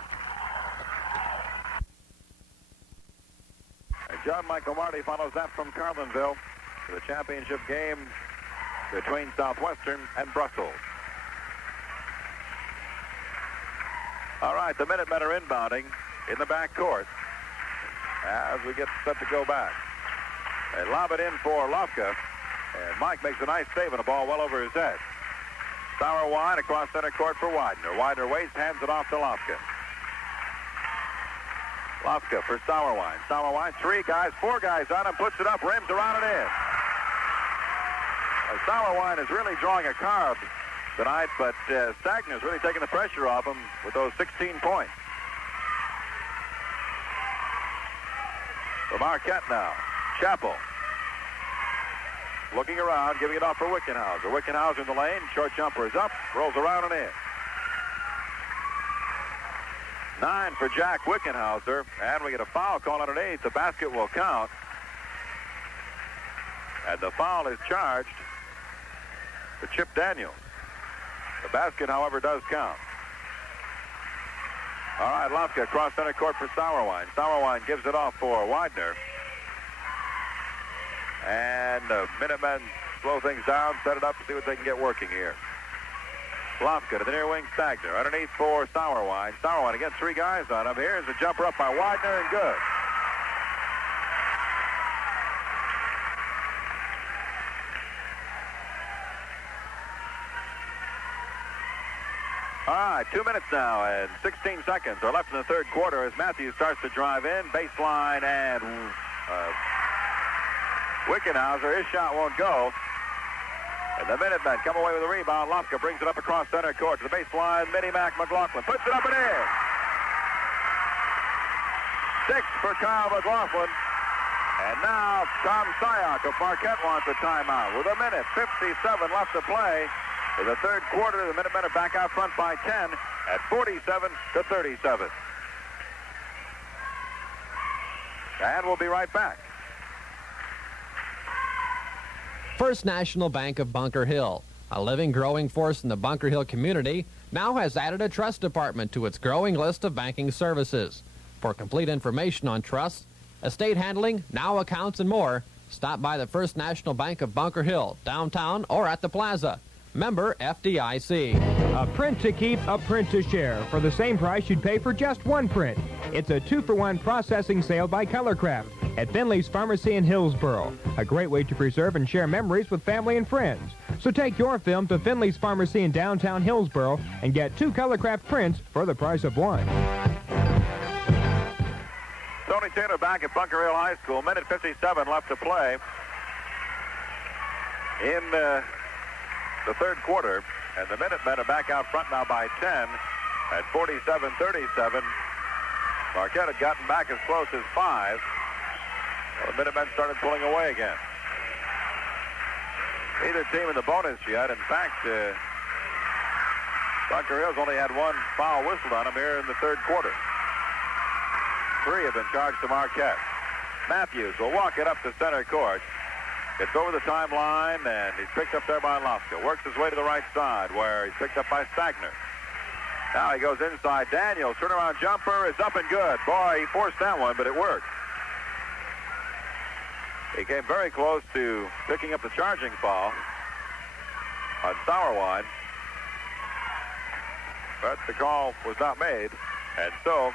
And John Michael Marty follows that from Carlinville to the championship game between Southwestern and Brussels. All right, the Minutemen are inbounding in the back court as we get set to go back. They lob it in for Lofka, and Mike makes a nice save and a ball well over his head. Sauerwein across center court for Widener. Widener waits, hands it off to Lofka. Lofka for Sauerwein. Sauerwein, 3 guys, 4 guys on him, puts it up, rims around and in. Sauerwein is really drawing a carb tonight, but Stagner's really taking the pressure off him with those 16 points. For Marquette now, Chappell. Looking around, giving it off for Wickenhauser. Wickenhauser in the lane, short jumper is up, rolls around and in. 9 for Jack Wickenhauser, and we get a foul call underneath. The basket will count. And the foul is charged to Chip Daniels. The basket, however, does count. All right, Lofka across center court for Sauerwein. Sauerwein gives it off for Widener. And the Minutemen slow things down, set it up, see what they can get working here. Lofka to the near wing, Stagner. Underneath for Sauerwein. Sauerwein again, 3 guys on him. Here's a jumper up by Widener and good. All right, 2 minutes now and 16 seconds are left in the third quarter as Matthews starts to drive in. Baseline and Wickenhauser, his shot won't go. And the Minutemen come away with a rebound. Lofka brings it up across center court to the baseline. Mini-Mac McLaughlin puts it up and in. 6 for Kyle McLaughlin. And now Tom Sayak of Marquette wants a timeout with 1:57 left to play. In the third quarter, the Minutemen are back out front by 10 at 47-37. And we'll be right back. First National Bank of Bunker Hill, a living, growing force in the Bunker Hill community, now has added a trust department to its growing list of banking services. For complete information on trusts, estate handling, now accounts, and more, stop by the First National Bank of Bunker Hill, downtown or at the plaza. Member FDIC. A print to keep, a print to share. For the same price you'd pay for just 1 print. It's a 2-for-1 processing sale by Colorcraft at Finley's Pharmacy in Hillsboro. A great way to preserve and share memories with family and friends. So take your film to Finley's Pharmacy in downtown Hillsboro and get 2 Colorcraft prints for the price of 1. Tony Taylor back at Bunker Hill High School. 1:57 left to play in the third quarter. And the Minutemen are back out front now by 10 at 47-37. Marquette had gotten back as close as 5. Well, the Minutemen started pulling away again. Neither team in the bonus yet. In fact, Bunker Hill's only had 1 foul whistled on him here in the third quarter. 3 have been charged to Marquette. Matthews will walk it up to center court. Gets over the timeline, and he's picked up there by Lofka. Works his way to the right side, where he's picked up by Stagner. Now he goes inside. Daniels, turnaround jumper is up and good. Boy, he forced that one, but it worked. He came very close to picking up the charging foul on Sauerwein, but the call was not made, and so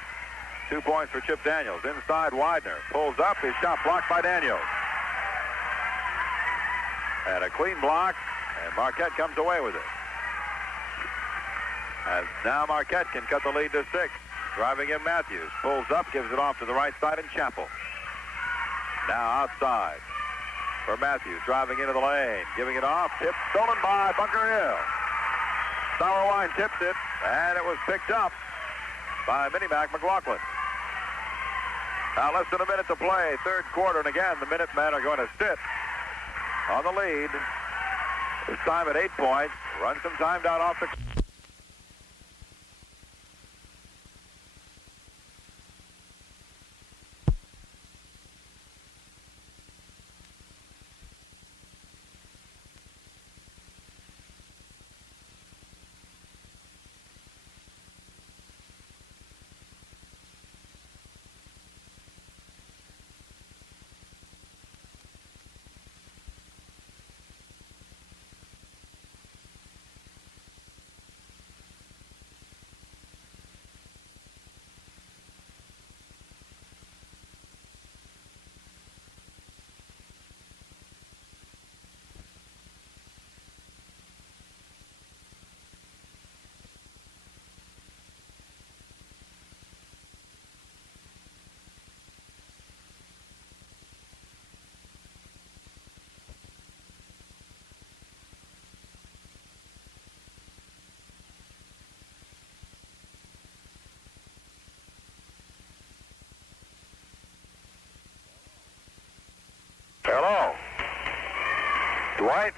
2 points for Chip Daniels. Inside, Widener pulls up. His shot blocked by Daniels. And a clean block, and Marquette comes away with it. As now Marquette can cut the lead to 6. Driving in Matthews. Pulls up, gives it off to the right side in Chappell. Now outside for Matthews. Driving into the lane. Giving it off. Tip stolen by Bunker Hill. Sauerwein tipped it, and it was picked up by Minimac McLaughlin. Now less than a minute to play. Third quarter, and again, the Minutemen are going to sit on the lead. This time at 8 points. Run some time down off the... Hello. Dwight?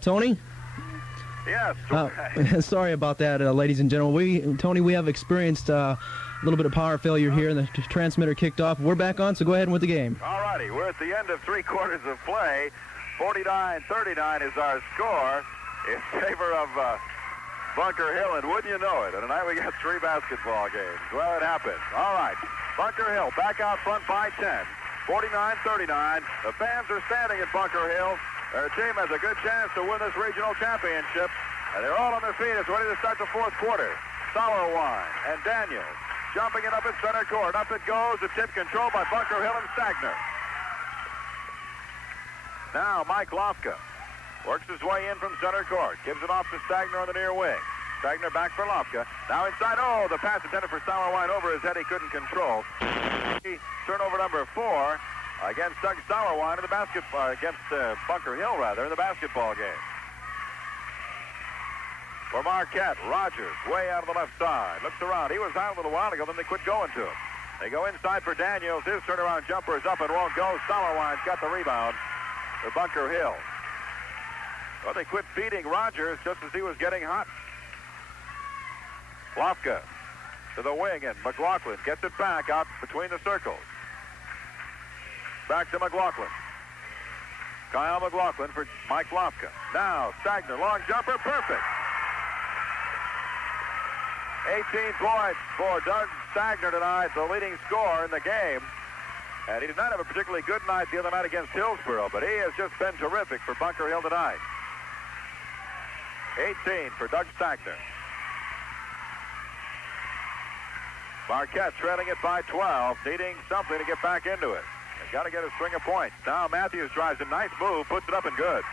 Tony? Yes. Sorry about that, ladies and gentlemen. Tony, we have experienced a little bit of power failure here, and the transmitter kicked off. We're back on, so go ahead with the game. All righty. We're at the end of 3 quarters of play. 49-39 is our score in favor of Bunker Hill, and wouldn't you know it, and tonight we got 3 basketball games. Well, it happened. All right. Bunker Hill back out front by 10. 49-39. The fans are standing at Bunker Hill. Their team has a good chance to win this regional championship, and they're all on their feet. It's ready to start the 4th quarter. Sauerwein and Daniels jumping it up in center court. Up it goes. The tip controlled by Bunker Hill and Stagner. Now Mike Lofka works his way in from center court. Gives it off to Stagner on the near wing. Stagner back for Lofka. Now inside. Oh, the pass intended for Sauerwein over his head. He couldn't control. Turnover number 4 against Doug Sauerwein in the basketball, against Bunker Hill, rather, in the basketball game. For Marquette, Rogers, way out of the left side. Looks around. He was out a little while ago, then they quit going to him. They go inside for Daniels. His turnaround jumper is up and won't go. Sauerwein's got the rebound for Bunker Hill. Well, they quit feeding Rogers just as he was getting hot. Lofka to the wing, and McLaughlin gets it back out between the circles. Back to McLaughlin. Kyle McLaughlin for Mike Lofka. Now, Stagner, long jumper, perfect. 18 points for Doug Stagner tonight, the leading scorer in the game. And he did not have a particularly good night the other night against Hillsborough, but he has just been terrific for Bunker Hill tonight. 18 for Doug Stagner. Marquette trailing it by 12, needing something to get back into it. They've got to get a string of points. Now Matthews drives a nice move, puts it up and good.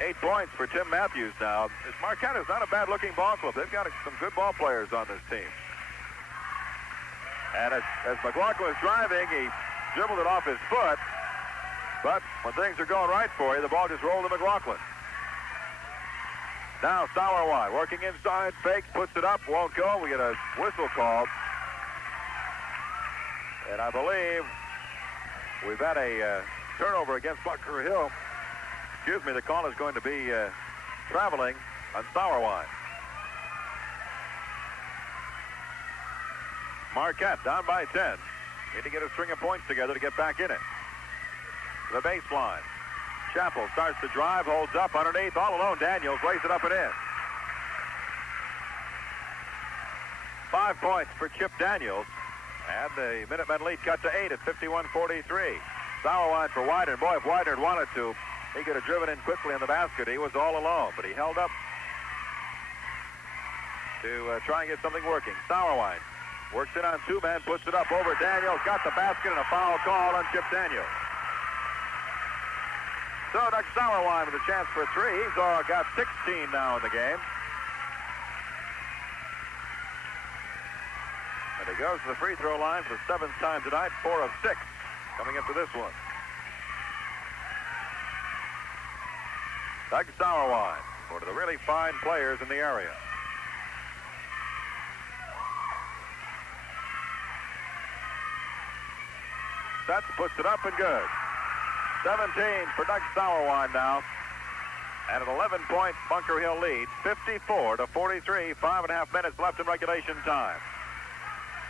8 points for Tim Matthews now. Marquette is not a bad-looking ball club. They've got some good ball players on this team. And as McLaughlin was driving, he dribbled it off his foot. But when things are going right for you, the ball just rolled to McLaughlin. Now Sauerwein working inside, fakes, puts it up, won't go. We get a whistle called. And I believe we've had a turnover against Bunker Hill. Excuse me, the call is going to be traveling on Sauerwein. Marquette down by 10. Need to get a string of points together to get back in it. The baseline. Chappell starts to drive, holds up underneath, all alone. Daniels lays it up and in. 5 points for Chip Daniels. And the Minutemen lead cut to 8 at 51-43. Sauerwein for Widener. Boy, if Widener had wanted to, he could have driven in quickly in the basket. He was all alone, but he held up to try and get something working. Sauerwein works it on two men, puts it up over Daniels, got the basket, and a foul call on Chip Daniels. So Doug Sauerwein with a chance for three. He's got 16 now in the game. And he goes to the free throw line for the 7th time tonight, 4 of 6 coming into this one. Doug Sauerwein, one of the really fine players in the area. Sets, puts it up and good. 17 for Doug Sauerwein now. And an 11-point Bunker Hill lead, 54-43, 5.5 minutes left in regulation time.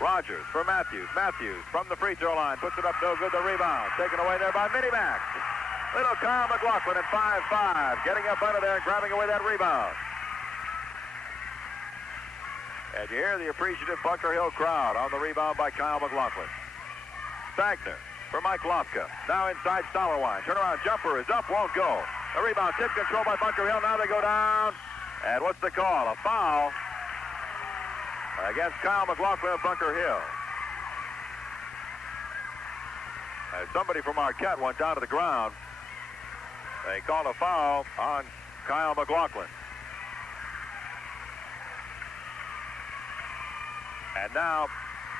Rogers for Matthews. Matthews from the free throw line, puts it up, no good, the rebound. Taken away there by Minimax. Little Kyle McLaughlin at 5'5", getting up under there and grabbing away that rebound. And you hear the appreciative Bunker Hill crowd on the rebound by Kyle McLaughlin. Stagner for Mike Lofka. Now inside Sauerwein. Turnaround jumper is up, won't go. The rebound tip control by Bunker Hill. Now they go down. And what's the call? A foul against Kyle McLaughlin of Bunker Hill. As somebody from Marquette went down to the ground, they called a foul on Kyle McLaughlin. And now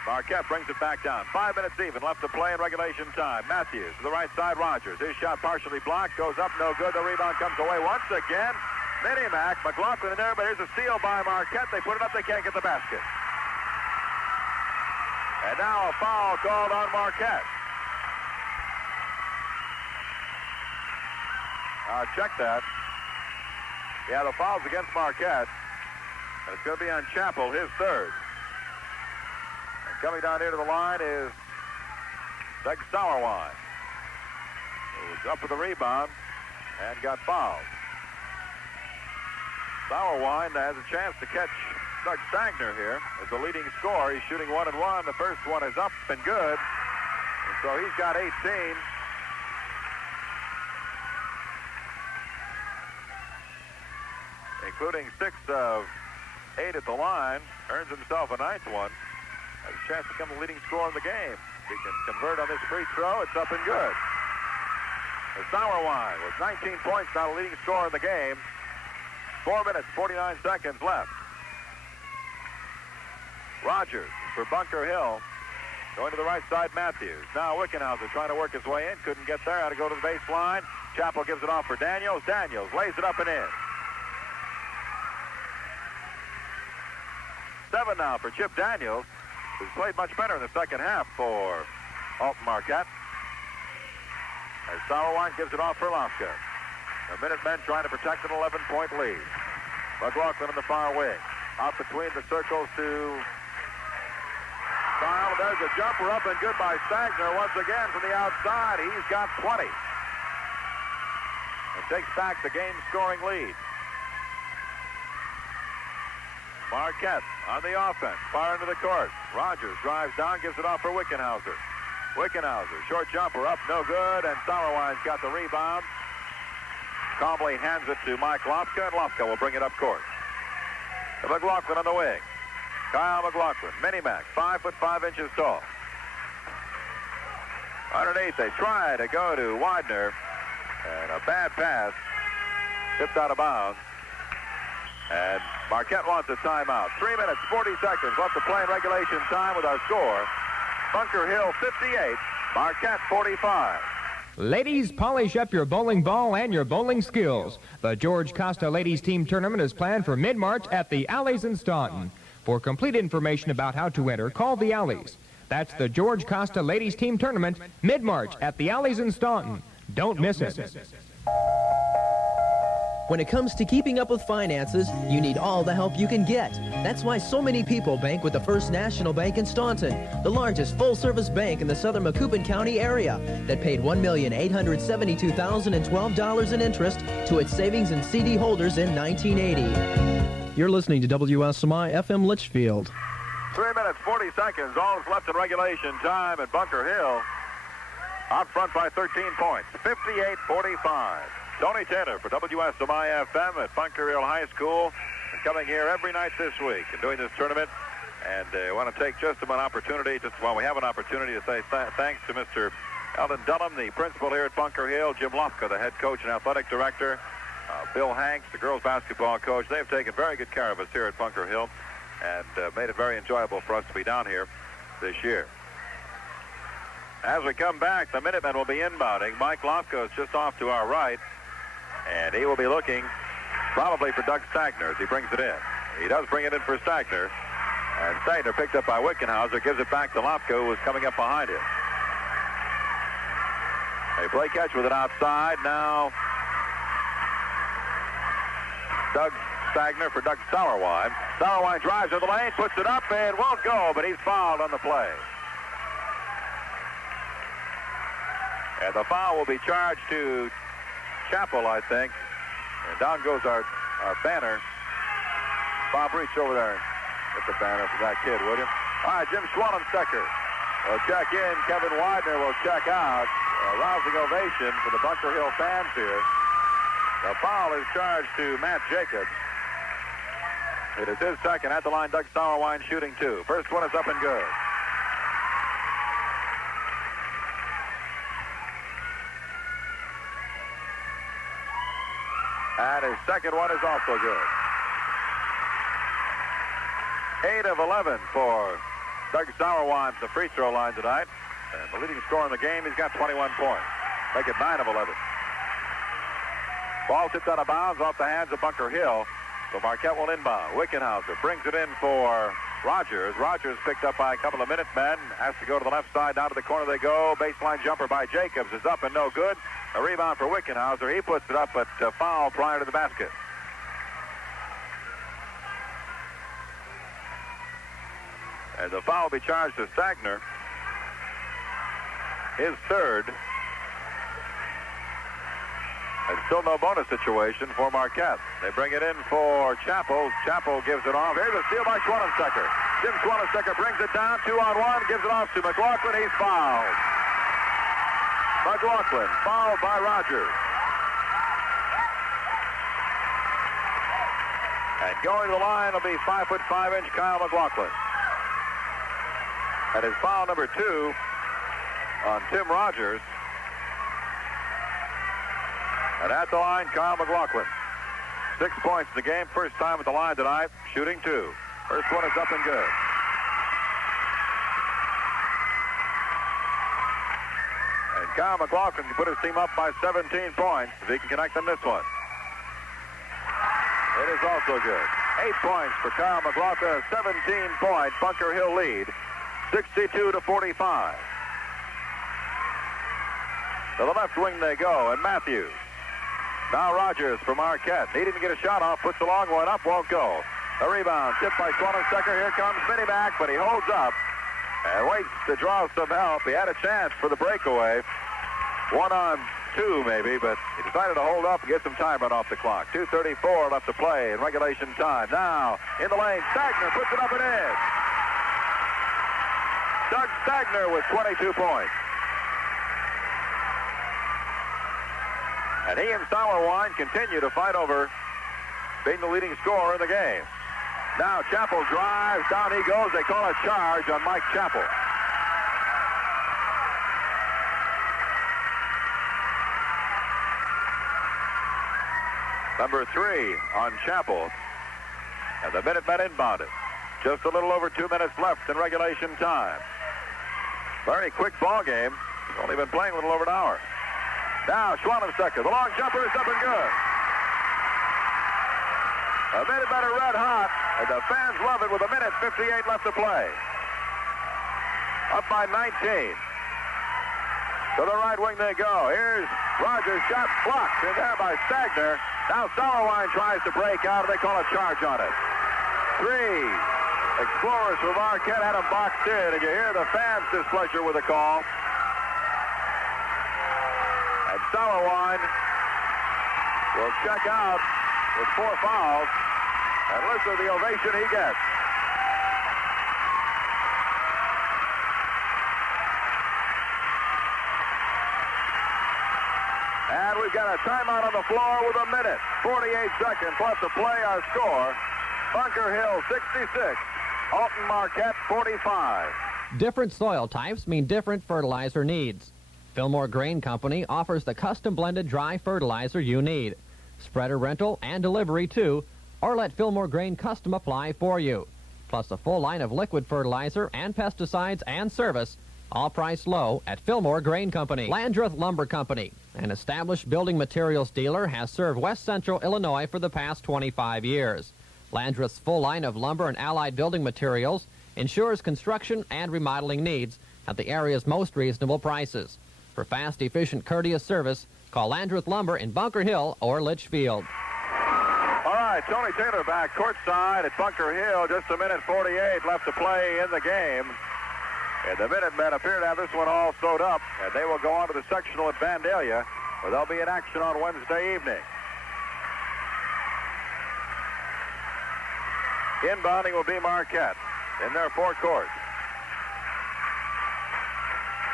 Marquette brings it back down. 5 minutes even left to play in regulation time. Matthews to the right side, Rogers. His shot partially blocked, goes up, no good. The rebound comes away once again. Minimac, McLaughlin in there, but here's a steal by Marquette. They put it up, they can't get the basket. And now a foul called on Marquette. I'll check that. Yeah, the foul's against Marquette. And it's going to be on Chappell, his third. And coming down here to the line is Doug Sauerwein, who was up with the rebound and got fouled. Sauerwein has a chance to catch Doug Stagner here as the leading scorer. He's shooting 1 and 1. The first one is up and good. And so he's got 18. Including 6 of 8 at the line. Earns himself a 9th one. Has a chance to become the leading scorer in the game. If he can convert on this free throw, it's up and good. The Sauerwein with 19 points, now the leading scorer in the game. 4 minutes, 49 seconds left. Rogers for Bunker Hill. Going to the right side, Matthews. Now Wickenhauser trying to work his way in. Couldn't get there. Had to go to the baseline. Chappell gives it off for Daniels. Daniels lays it up and in. 7 now for Chip Daniels, who's played much better in the second half for Alton Marquette. As Sauerwein gives it off for Lofka. The Minutemen trying to protect an 11-point lead. McLaughlin in the far wing. Out between the circles to Kyle. There's a jumper up and good by Stagner once again from the outside. He's got 20. And takes back the game-scoring lead. Marquette on the offense, far into the court. Rogers drives down, gives it off for Wickenhauser. Wickenhauser, short jumper up, no good, and Sauerwein's got the rebound. Calmly hands it to Mike Lofka, and Lofka will bring it up court. And McLaughlin on the wing. Kyle McLaughlin, Minimac, 5'5" tall. Underneath, they try to go to Widener, and a bad pass, tipped out of bounds. And Marquette wants a timeout. 3 minutes, 40 seconds left to play in regulation time with our score. Bunker Hill 58, Marquette 45. Ladies, polish up your bowling ball and your bowling skills. The George Costa Ladies Team Tournament is planned for mid-March at the Alleys in Staunton. For complete information about how to enter, call the Alleys. That's the George Costa Ladies Team Tournament, mid-March at the Alleys in Staunton. Don't miss it. When it comes to keeping up with finances, you need all the help you can get. That's why so many people bank with the First National Bank in Staunton, the largest full-service bank in the southern Macoupin County area that paid $1,872,012 in interest to its savings and CD holders in 1980. You're listening to WSMI FM Litchfield. 3 minutes, 40 seconds. All is left in regulation time at Bunker Hill. Out front by 13 points, 58-45. Tony Taylor for WSMI FM at Bunker Hill High School. Coming here every night this week and doing this tournament. And I want to take just an opportunity, we have an opportunity to say thanks to Mr. Alton Dunham, the principal here at Bunker Hill, Jim Lofka, the head coach and athletic director, Bill Hanks, the girls basketball coach. They've taken very good care of us here at Bunker Hill and made it very enjoyable for us to be down here this year. As we come back, the Minutemen will be inbounding. Mike Lofka is just off to our right, and he will be looking probably for Doug Stagner as he brings it in. He does bring it in for Stagner, and Stagner picked up by Wickenhauser, gives it back to Lofka, who is coming up behind him. A play catch with it outside. Now Doug Stagner for Doug Sauerwein. Sauerwein drives to the lane, puts it up, and won't go, but he's fouled on the play. And the foul will be charged to Chappell, I think. And down goes our banner. Bob, reach over there and get the banner for that kid, would you? All right, Jim Schwannenstecker will check in. Kevin Widener will check out. A rousing ovation for the Bunker Hill fans here. The foul is charged to Matt Jacobs. It is his second. At the line, Doug Sauerwein shooting two. First one is up and good. And his second one is also good. 8 of 11 for Doug Sauerwein from the free throw line tonight. And the leading scorer in the game, he's got 21 points. Make it 9 of 11. Ball tipped out of bounds off the hands of Bunker Hill. So Marquette will inbound. Wickenhauser brings it in for Rogers. Rogers picked up by a couple of Minutemen. Has to go to the left side. Down to the corner they go. Baseline jumper by Jacobs is up and no good. A rebound for Wickenhauser. He puts it up, but foul prior to the basket. And the foul will be charged to Stagner. His third. And still no bonus situation for Marquette. They bring it in for Chappell. Chappell gives it off. Here's a steal by Schwannenstecker. Jim Schwannenstecker brings it down, 2-on-1, gives it off to McLaughlin. He's fouled. McLaughlin fouled by Rogers. And going to the line will be 5'5" Kyle McLaughlin. And his foul number 2 on Tim Rogers. And at the line, Kyle McLaughlin. 6 points in the game. First time at the line tonight. Shooting 2. First one is up and good. And Kyle McLaughlin can put his team up by 17 points if he can connect on this one. It is also good. 8 points for Kyle McLaughlin. A 17-point Bunker Hill lead. 62-45. To the left wing they go, and Matthews. Now Rogers for Marquette. Needing to get a shot off, puts the long one up, won't go. A rebound, tipped by Schwannenstecker. Here comes Vinny back, but he holds up and waits to draw some help. He had a chance for the breakaway. 1-on-2 maybe, but he decided to hold up and get some time right off the clock. 2:34 left to play in regulation time. Now, in the lane, Stagner puts it up and in. Doug Stagner with 22 points. And he and Sauerwein continue to fight over being the leading scorer in the game. Now Chappell drives, down he goes. They call a charge on Mike Chappell. Number 3 on Chappell. And the Minutemen inbounded. Just a little over 2 minutes left in regulation time. Very quick ball game. Only been playing a little over an hour. Now Schwannenstecker, the long jumper is up and good. A Minutemen are red hot, and the fans love it with 1:58 left to play. Up by 19. To the right wing they go. Here's Rogers, shot blocked in there by Stagner. Now Sauerwein tries to break out, and they call a charge on it. 3 Explorers from Marquette had him boxed in, and you hear the fans' displeasure with the call. And Sauerwein will check out with 4 fouls, and listen to the ovation he gets. And we've got a timeout on the floor with 1:48 seconds left to play. Our score, Bunker Hill 66, Alton Marquette 45. Different soil types mean different fertilizer needs. Fillmore Grain Company offers the custom blended dry fertilizer you need. Spreader rental and delivery too, or let Fillmore Grain Custom apply for you. Plus a full line of liquid fertilizer and pesticides and service, all priced low at Fillmore Grain Company. Landreth Lumber Company, an established building materials dealer, has served West Central Illinois for the past 25 years. Landreth's full line of lumber and allied building materials ensures construction and remodeling needs at the area's most reasonable prices. For fast, efficient, courteous service, call Landreth Lumber in Bunker Hill or Litchfield. All right, Tony Taylor back courtside at Bunker Hill. Just 1:48 left to play in the game. And the Minutemen appear to have this one all sewed up, and they will go on to the sectional at Vandalia, where they'll be in action on Wednesday evening. Inbounding will be Marquette in their forecourt.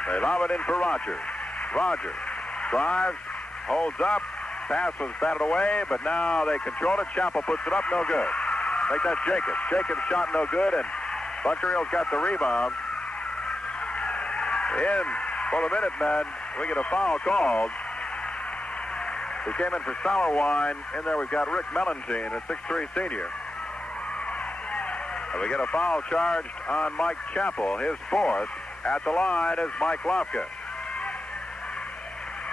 They lob it in for Rogers. Rogers drives, holds up, pass was batted away, but now they control it. Chappell puts it up, no good. Make that Jacobs. Jacobs shot no good, and Bunker Hill's got the rebound. In for the Minutemen, we get a foul called. He came in for Sauerwein. In there we've got Rick Mellentine, a 6'3 senior. And we get a foul charged on Mike Chappell, his 4th. At the line is Mike Lofka.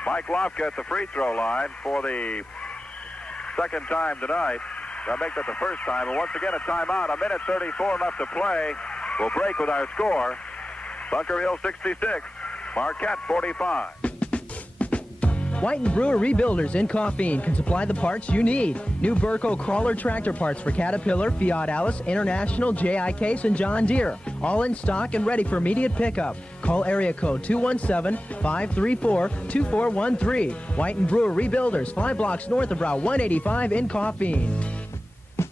Mike Lofka at the free throw line for the 2nd time tonight. I'll make that the 1st time. And once again, a timeout. 1:34 left to play. We'll break with our score. Bunker Hill 66, Marquette 45. White & Brewer Rebuilders in Coffeen can supply the parts you need. New Burco crawler tractor parts for Caterpillar, Fiat Alice, International, JI Case, and John Deere. All in stock and ready for immediate pickup. Call area code 217-534-2413. White & Brewer Rebuilders, 5 blocks north of Route 185 in Coffeen.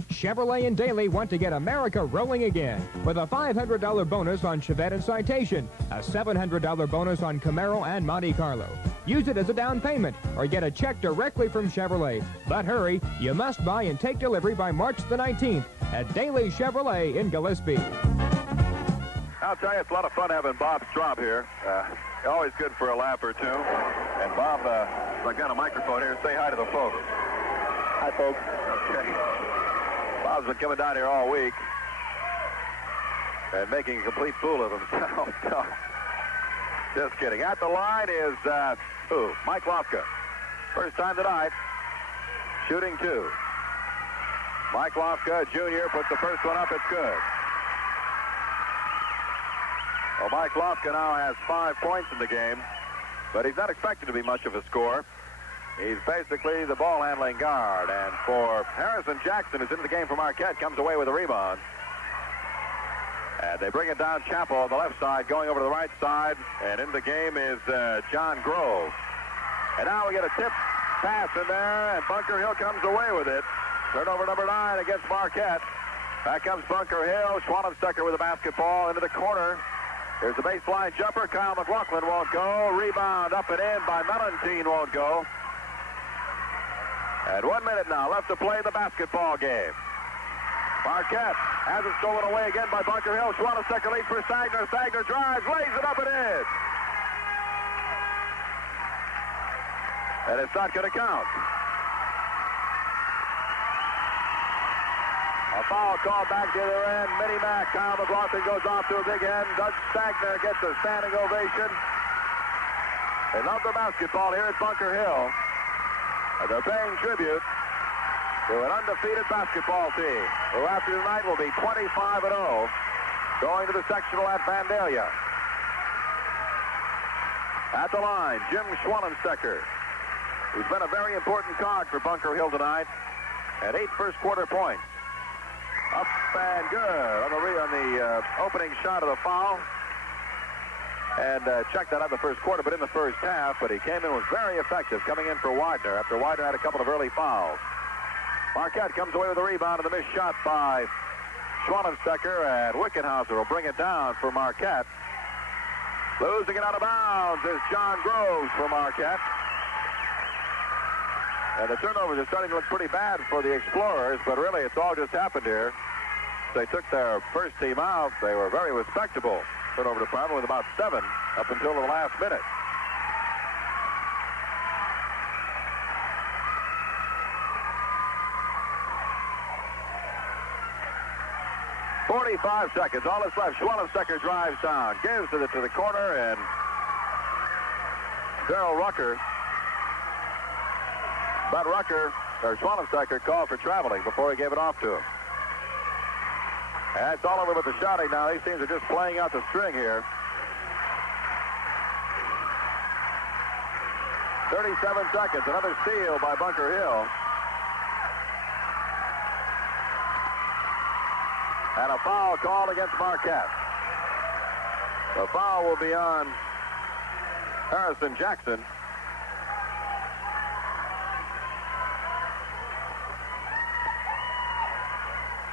Chevrolet and Daly want to get America rolling again with a $500 bonus on Chevette and Citation, a $700 bonus on Camaro and Monte Carlo. Use it as a down payment or get a check directly from Chevrolet. But hurry, you must buy and take delivery by March the 19th at Daly Chevrolet in Gillespie. I'll tell you, it's a lot of fun having Bob Straub here. Always good for a laugh or two. And Bob, I've got a microphone here. Say hi to the folks. Hi, folks. Okay. Bob's been coming down here all week and making a complete fool of himself. No, just kidding. At the line is Mike Lofka. First time tonight, shooting 2. Mike Lofka, Jr., puts the first one up. It's good. Well, Mike Lofka now has 5 points in the game, but he's not expected to be much of a scorer. He's basically the ball-handling guard. And for Harrison Jackson, who's into the game for Marquette, comes away with a rebound. And they bring it down. Chappell on the left side, going over to the right side. And in the game is John Grove. And now we get a tip pass in there, and Bunker Hill comes away with it. Turnover number 9 against Marquette. Back comes Bunker Hill. Schwannenstecker with the basketball into the corner. There's the baseline jumper. Kyle McLaughlin won't go. Rebound up and in by Mellentine won't go. And 1 minute now left to play the basketball game. Marquette has it stolen away again by Bunker Hill. Schwannenstecker leads for Sagner. Sagner drives, lays it up and in. And it's not going to count. A foul call back to the other end. Mini Mac. Kyle McLaughlin goes off to a big end. Doug Sagner gets a standing ovation. They love the basketball here at Bunker Hill. And they're paying tribute to an undefeated basketball team who after tonight will be 25-0 going to the sectional at Vandalia. At the line, Jim Schwannenstecker. who's been a very important cog for Bunker Hill tonight, at 8 first-quarter points. Up and good on the opening shot of the foul. And checked that out in the first quarter, but in the first half. But he came in, was very effective, coming in for Widener after Widener had a couple of early fouls. Marquette comes away with a rebound and the missed shot by Schwannenstecker, and Wickenhauser will bring it down for Marquette. Losing it out of bounds is John Groves for Marquette. And the turnovers are starting to look pretty bad for the Explorers, but really it's all just happened here. They took their first team out. They were very respectable turnover department with about 7 up until the last minute. .45 seconds, all that's left. Schwannenstecker drives down, gives it to the corner, and Darrell Rucker. But Schwannenstecker called for traveling before he gave it off to him. And it's all over with the shouting now. These teams are just playing out the string here. 37 seconds, another steal by Bunker Hill. And a foul called against Marquette. The foul will be on Harrison Jackson.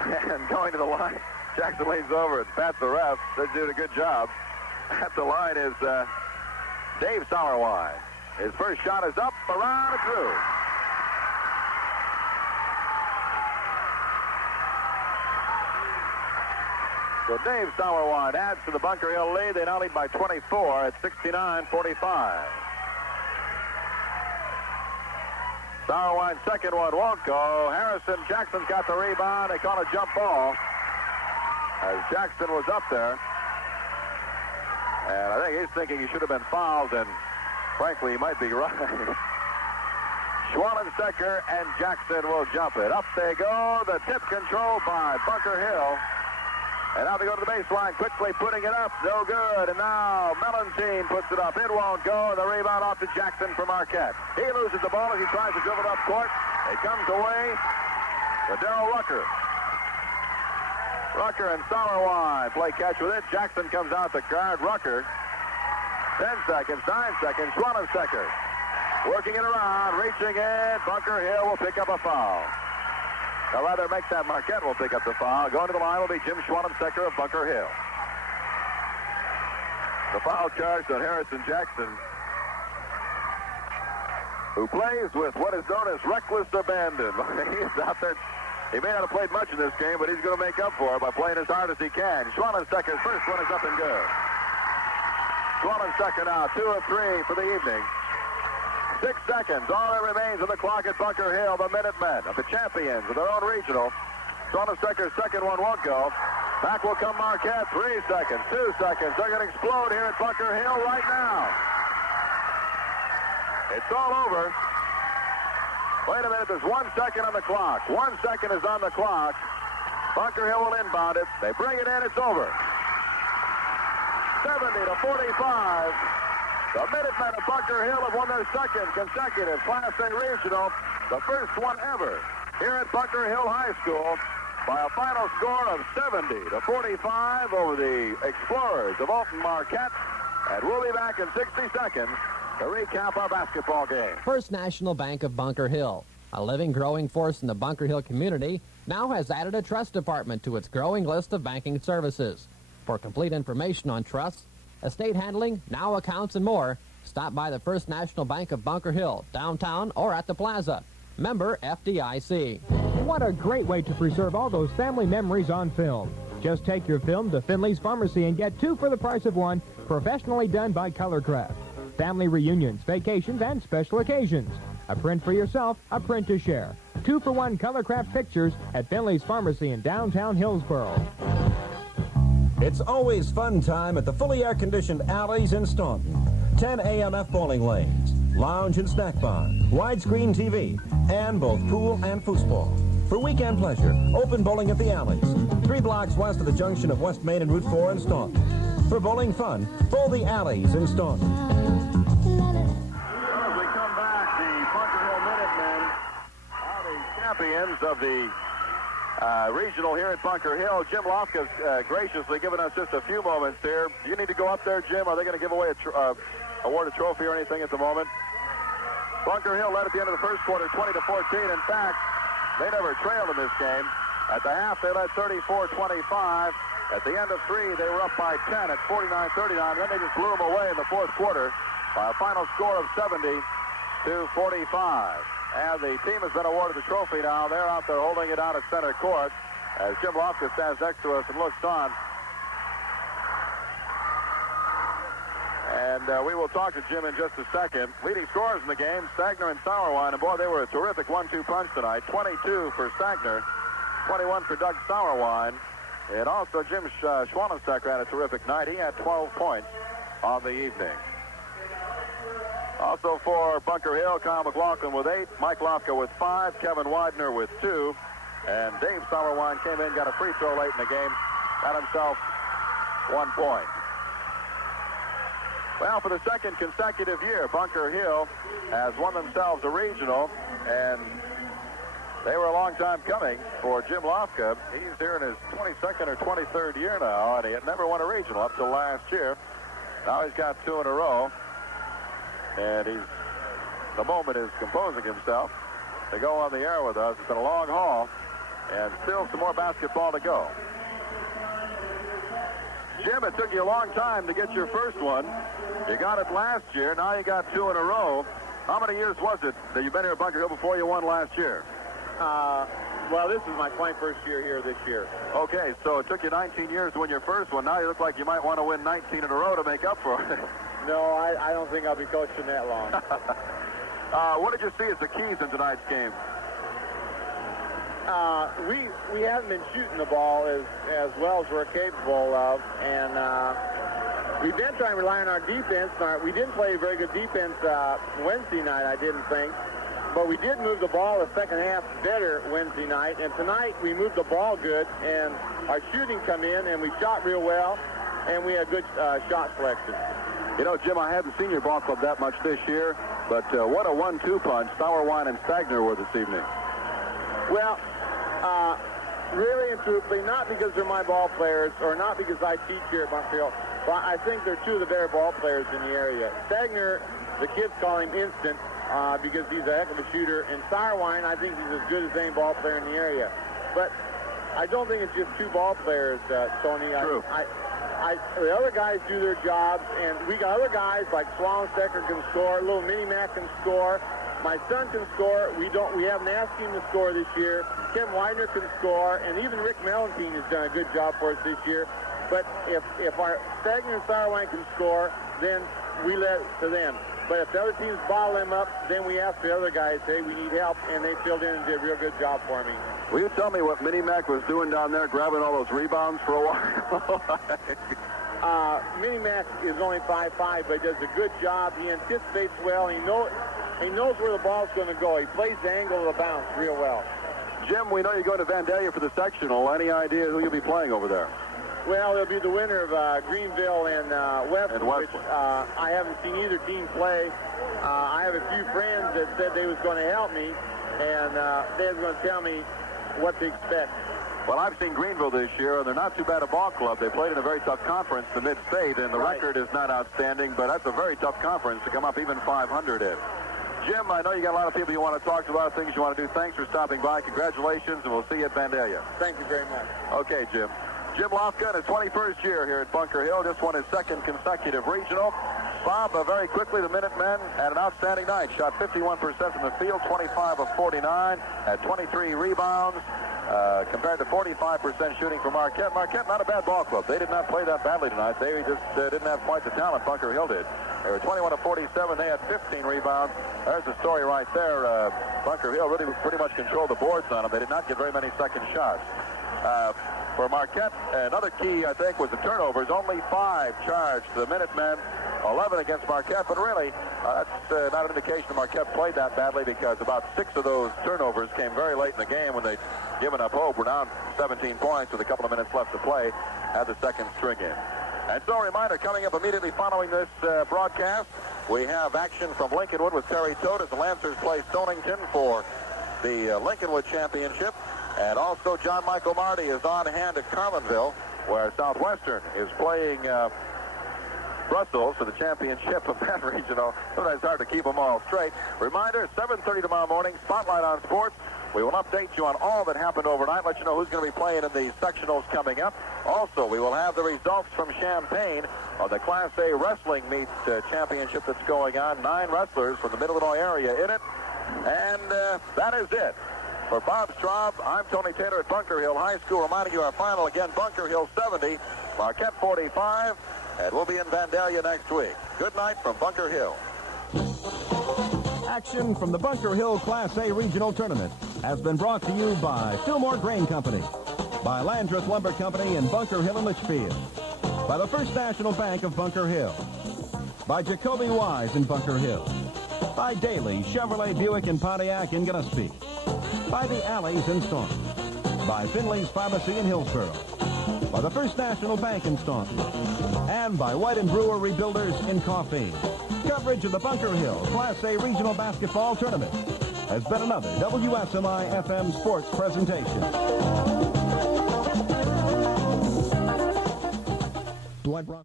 And going to the line, Jackson leans over and pats the ref. They're doing a good job. At the line is Dave Sauerwein. His first shot is up, around, and through. So Dave Sauerwein adds to the Bunker Hill lead. They now lead by 24 at 69-45. Sauerwein's second one won't go. Harrison Jackson's got the rebound. They call a jump ball as Jackson was up there. And I think he's thinking he should have been fouled, and frankly, he might be right. Schwannenstecker and Jackson will jump it. Up they go. The tip control by Bunker Hill. And now they go to the baseline, quickly putting it up. No good. And now Mellentine puts it up. It won't go. The rebound off to Jackson for Marquette. He loses the ball as he tries to dribble it up court. It comes away to Darrell Rucker. Rucker and Sauerwein play catch with it. Jackson comes out to guard Rucker. 10 seconds, 9 seconds. Schwannenstecker working it around, reaching in. Bunker Hill will pick up a foul. Or rather, make that Marquette will pick up the foul. Going to the line will be Jim Schwannenstecker of Bunker Hill. The foul charged on Harrison Jackson, who plays with what is known as reckless abandon. He's out there. He may not have played much in this game, but he's going to make up for it by playing as hard as he can. Schwannenstecker's first one is up and good. Schwannenstecker now, 2 of 3 for the evening. 6 seconds, all that remains on the clock at Bunker Hill. The Minutemen of the champions of their own regional. Schwannenstecker's second one won't go. Back will come Marquette. 3 seconds, 2 seconds. They're going to explode here at Bunker Hill right now. It's all over. Wait a minute, there's 1 second on the clock. 1 second is on the clock. Bunker Hill will inbound it. They bring it in, it's over. 70-45. The Minutemen of Bunker Hill have won their second consecutive Class A regional, the first one ever, here at Bunker Hill High School, by a final score of 70-45 over the Explorers of Alton Marquette. And we'll be back in 60 seconds to recap our basketball game. First National Bank of Bunker Hill, a living, growing force in the Bunker Hill community, now has added a trust department to its growing list of banking services. For complete information on trusts, estate handling, now accounts, and more, stop by the First National Bank of Bunker Hill, downtown or at the plaza. Member FDIC. What a great way to preserve all those family memories on film. Just take your film to Finley's Pharmacy and get 2 for the price of 1, professionally done by Colorcraft. Family reunions, vacations, and special occasions. A print for yourself, a print to share. 2 for 1 Colorcraft pictures at Finley's Pharmacy in downtown Hillsboro. It's always fun time at the fully air-conditioned Alleys in Staunton. 10 AMF bowling lanes, lounge and snack bar, widescreen TV, and both pool and foosball. For weekend pleasure, open bowling at the Alleys, 3 blocks west of the junction of West Main and Route 4 in Staunton. For bowling fun, bowl the Alleys in Staunton. Well, as we come back, the Bunker champions of the regional here at Bunker Hill. Jim Lofka's graciously given us just a few moments here. Do you need to go up there, Jim? Are they going to give away award a trophy or anything at the moment? Bunker Hill led at the end of the first quarter, 20-14. In fact, they never trailed in this game. At the half, they led 34-25. At the end of three, they were up by 10 at 49-39. Then they just blew them away in the fourth quarter by a final score of 70-45. And the team has been awarded the trophy now. They're out there holding it out at center court as Jim Lofka stands next to us and looks on. And we will talk to Jim in just a second. Leading scorers in the game, Stagner and Sauerwein. And boy, they were a terrific 1-2 punch tonight. 22 for Stagner, 21 for Doug Sauerwein. And also Jim Schwanenstecker had a terrific night. He had 12 points on the evening. Also for Bunker Hill, Kyle McLaughlin with 8, Mike Lofka with 5, Kevin Widener with 2, and Dave Sauerwein came in, got a free throw late in the game, got himself 1 point. Well, for the second consecutive year, Bunker Hill has won themselves a regional, and they were a long time coming for Jim Lofka. He's here in his 22nd or 23rd year now, and he had never won a regional up till last year. Now he's got 2 in a row. And the moment is composing himself to go on the air with us. It's been a long haul, and still some more basketball to go. Jim, it took you a long time to get your first one. You got it last year. Now you got 2 in a row. How many years was it that you've been here at Bunker Hill before you won last year? Well, this is my 21st year here this year. Okay, so it took you 19 years to win your first one. Now you look like you might want to win 19 in a row to make up for it. No, I don't think I'll be coaching that long. What did you see as the keys in tonight's game? We haven't been shooting the ball as well as we're capable of, and we've been trying to rely on our defense. We didn't play very good defense Wednesday night, I didn't think, but we did move the ball the second half better Wednesday night, and tonight we moved the ball good, and our shooting come in, and we shot real well, and we had good shot selection. You know, Jim, I haven't seen your ball club that much this year, but what a 1-2 punch Sauerwein and Stagner were this evening. Well, really and truthfully, not because they're my ball players or not because I teach here at Bunker Hill, but I think they're 2 of the better ball players in the area. Stagner, the kids call him instant because he's a heck of a shooter, and Sauerwein, I think he's as good as any ball player in the area. But I don't think it's just 2 ball players, Tony. True. The other guys do their jobs, and we got other guys like Schwanenstecker can score, little Mini Mac can score. My son can score. We haven't asked him to score this year. Ken Widener can score, and even Rick Mellentine has done a good job for us this year. But if our Stagner and Sauerwein can score, then we let it to them. But if the other teams bottle them up, then we ask the other guys, hey, we need help, and they filled in and did a real good job for me. Will you tell me what Mini Mac was doing down there, grabbing all those rebounds for a while? Mini Mac is only 5'5", but he does a good job. He anticipates well. He knows where the ball's going to go. He plays the angle of the bounce real well. Jim, we know you're going to Vandalia for the sectional. Any idea who you'll be playing over there? Well, it'll be the winner of Greenville and Westwood, which I haven't seen either team play. I have a few friends that said they was going to help me, and they was going to tell me what to expect. Well, I've seen Greenville this year, and they're not too bad a ball club. They played in a very tough conference, the Mid-State, and the record is not outstanding, but that's a very tough conference to come up even 500 in. Jim, I know you got a lot of people you want to talk to, a lot of things you want to do. Thanks for stopping by. Congratulations, and we'll see you at Vandalia. Thank you very much. Okay, Jim. Jim Lofka in his 21st year here at Bunker Hill, just won his second consecutive regional. Bob, very quickly, the Minutemen had an outstanding night. Shot 51% from the field, 25 of 49, had 23 rebounds, compared to 45% shooting for Marquette. Marquette, not a bad ball club. They did not play that badly tonight. They just didn't have quite the talent Bunker Hill did. They were 21 of 47. They had 15 rebounds. There's the story right there. Bunker Hill really pretty much controlled the boards on them. They did not get very many second shots. For Marquette, another key, I think, was the turnovers. Only 5 charged to the Minutemen, 11 against Marquette. But really, that's not an indication that Marquette played that badly, because about 6 of those turnovers came very late in the game when they'd given up hope. We're down 17 points with a couple of minutes left to play. Had the second string in. And so a reminder, coming up immediately following this broadcast, we have action from Lincolnwood with Terry Todt as the Lancers play Stonington for the Lincolnwood Championship. And also John Michael Marty is on hand at Carlinville, where Southwestern is playing Brussels for the championship of that regional. Sometimes it's hard to keep them all straight. Reminder, 7:30 tomorrow morning, Spotlight on Sports. We will update you on all that happened overnight, let you know who's going to be playing in the sectionals coming up. Also, we will have the results from Champaign on the Class A Wrestling Meet Championship that's going on. 9 wrestlers from the Middle Illinois area in it. And that is it. For Bob Straub, I'm Tony Taylor at Bunker Hill High School, reminding you our final again, Bunker Hill 70, Marquette 45, and we'll be in Vandalia next week. Good night from Bunker Hill. Action from the Bunker Hill Class A Regional Tournament has been brought to you by Fillmore Grain Company, by Landreth Lumber Company in Bunker Hill and Litchfield, by the First National Bank of Bunker Hill, by Jacoby Wise in Bunker Hill, by Daly Chevrolet Buick and Pontiac in Gillespie, by the Alleys in Staunton, by Finley's Pharmacy in Hillsboro, by the First National Bank in Staunton, and by White and Brewer Rebuilders in Coffee. Coverage of the Bunker Hill Class A Regional Basketball Tournament has been another WSMI FM Sports presentation. Dwight Brock.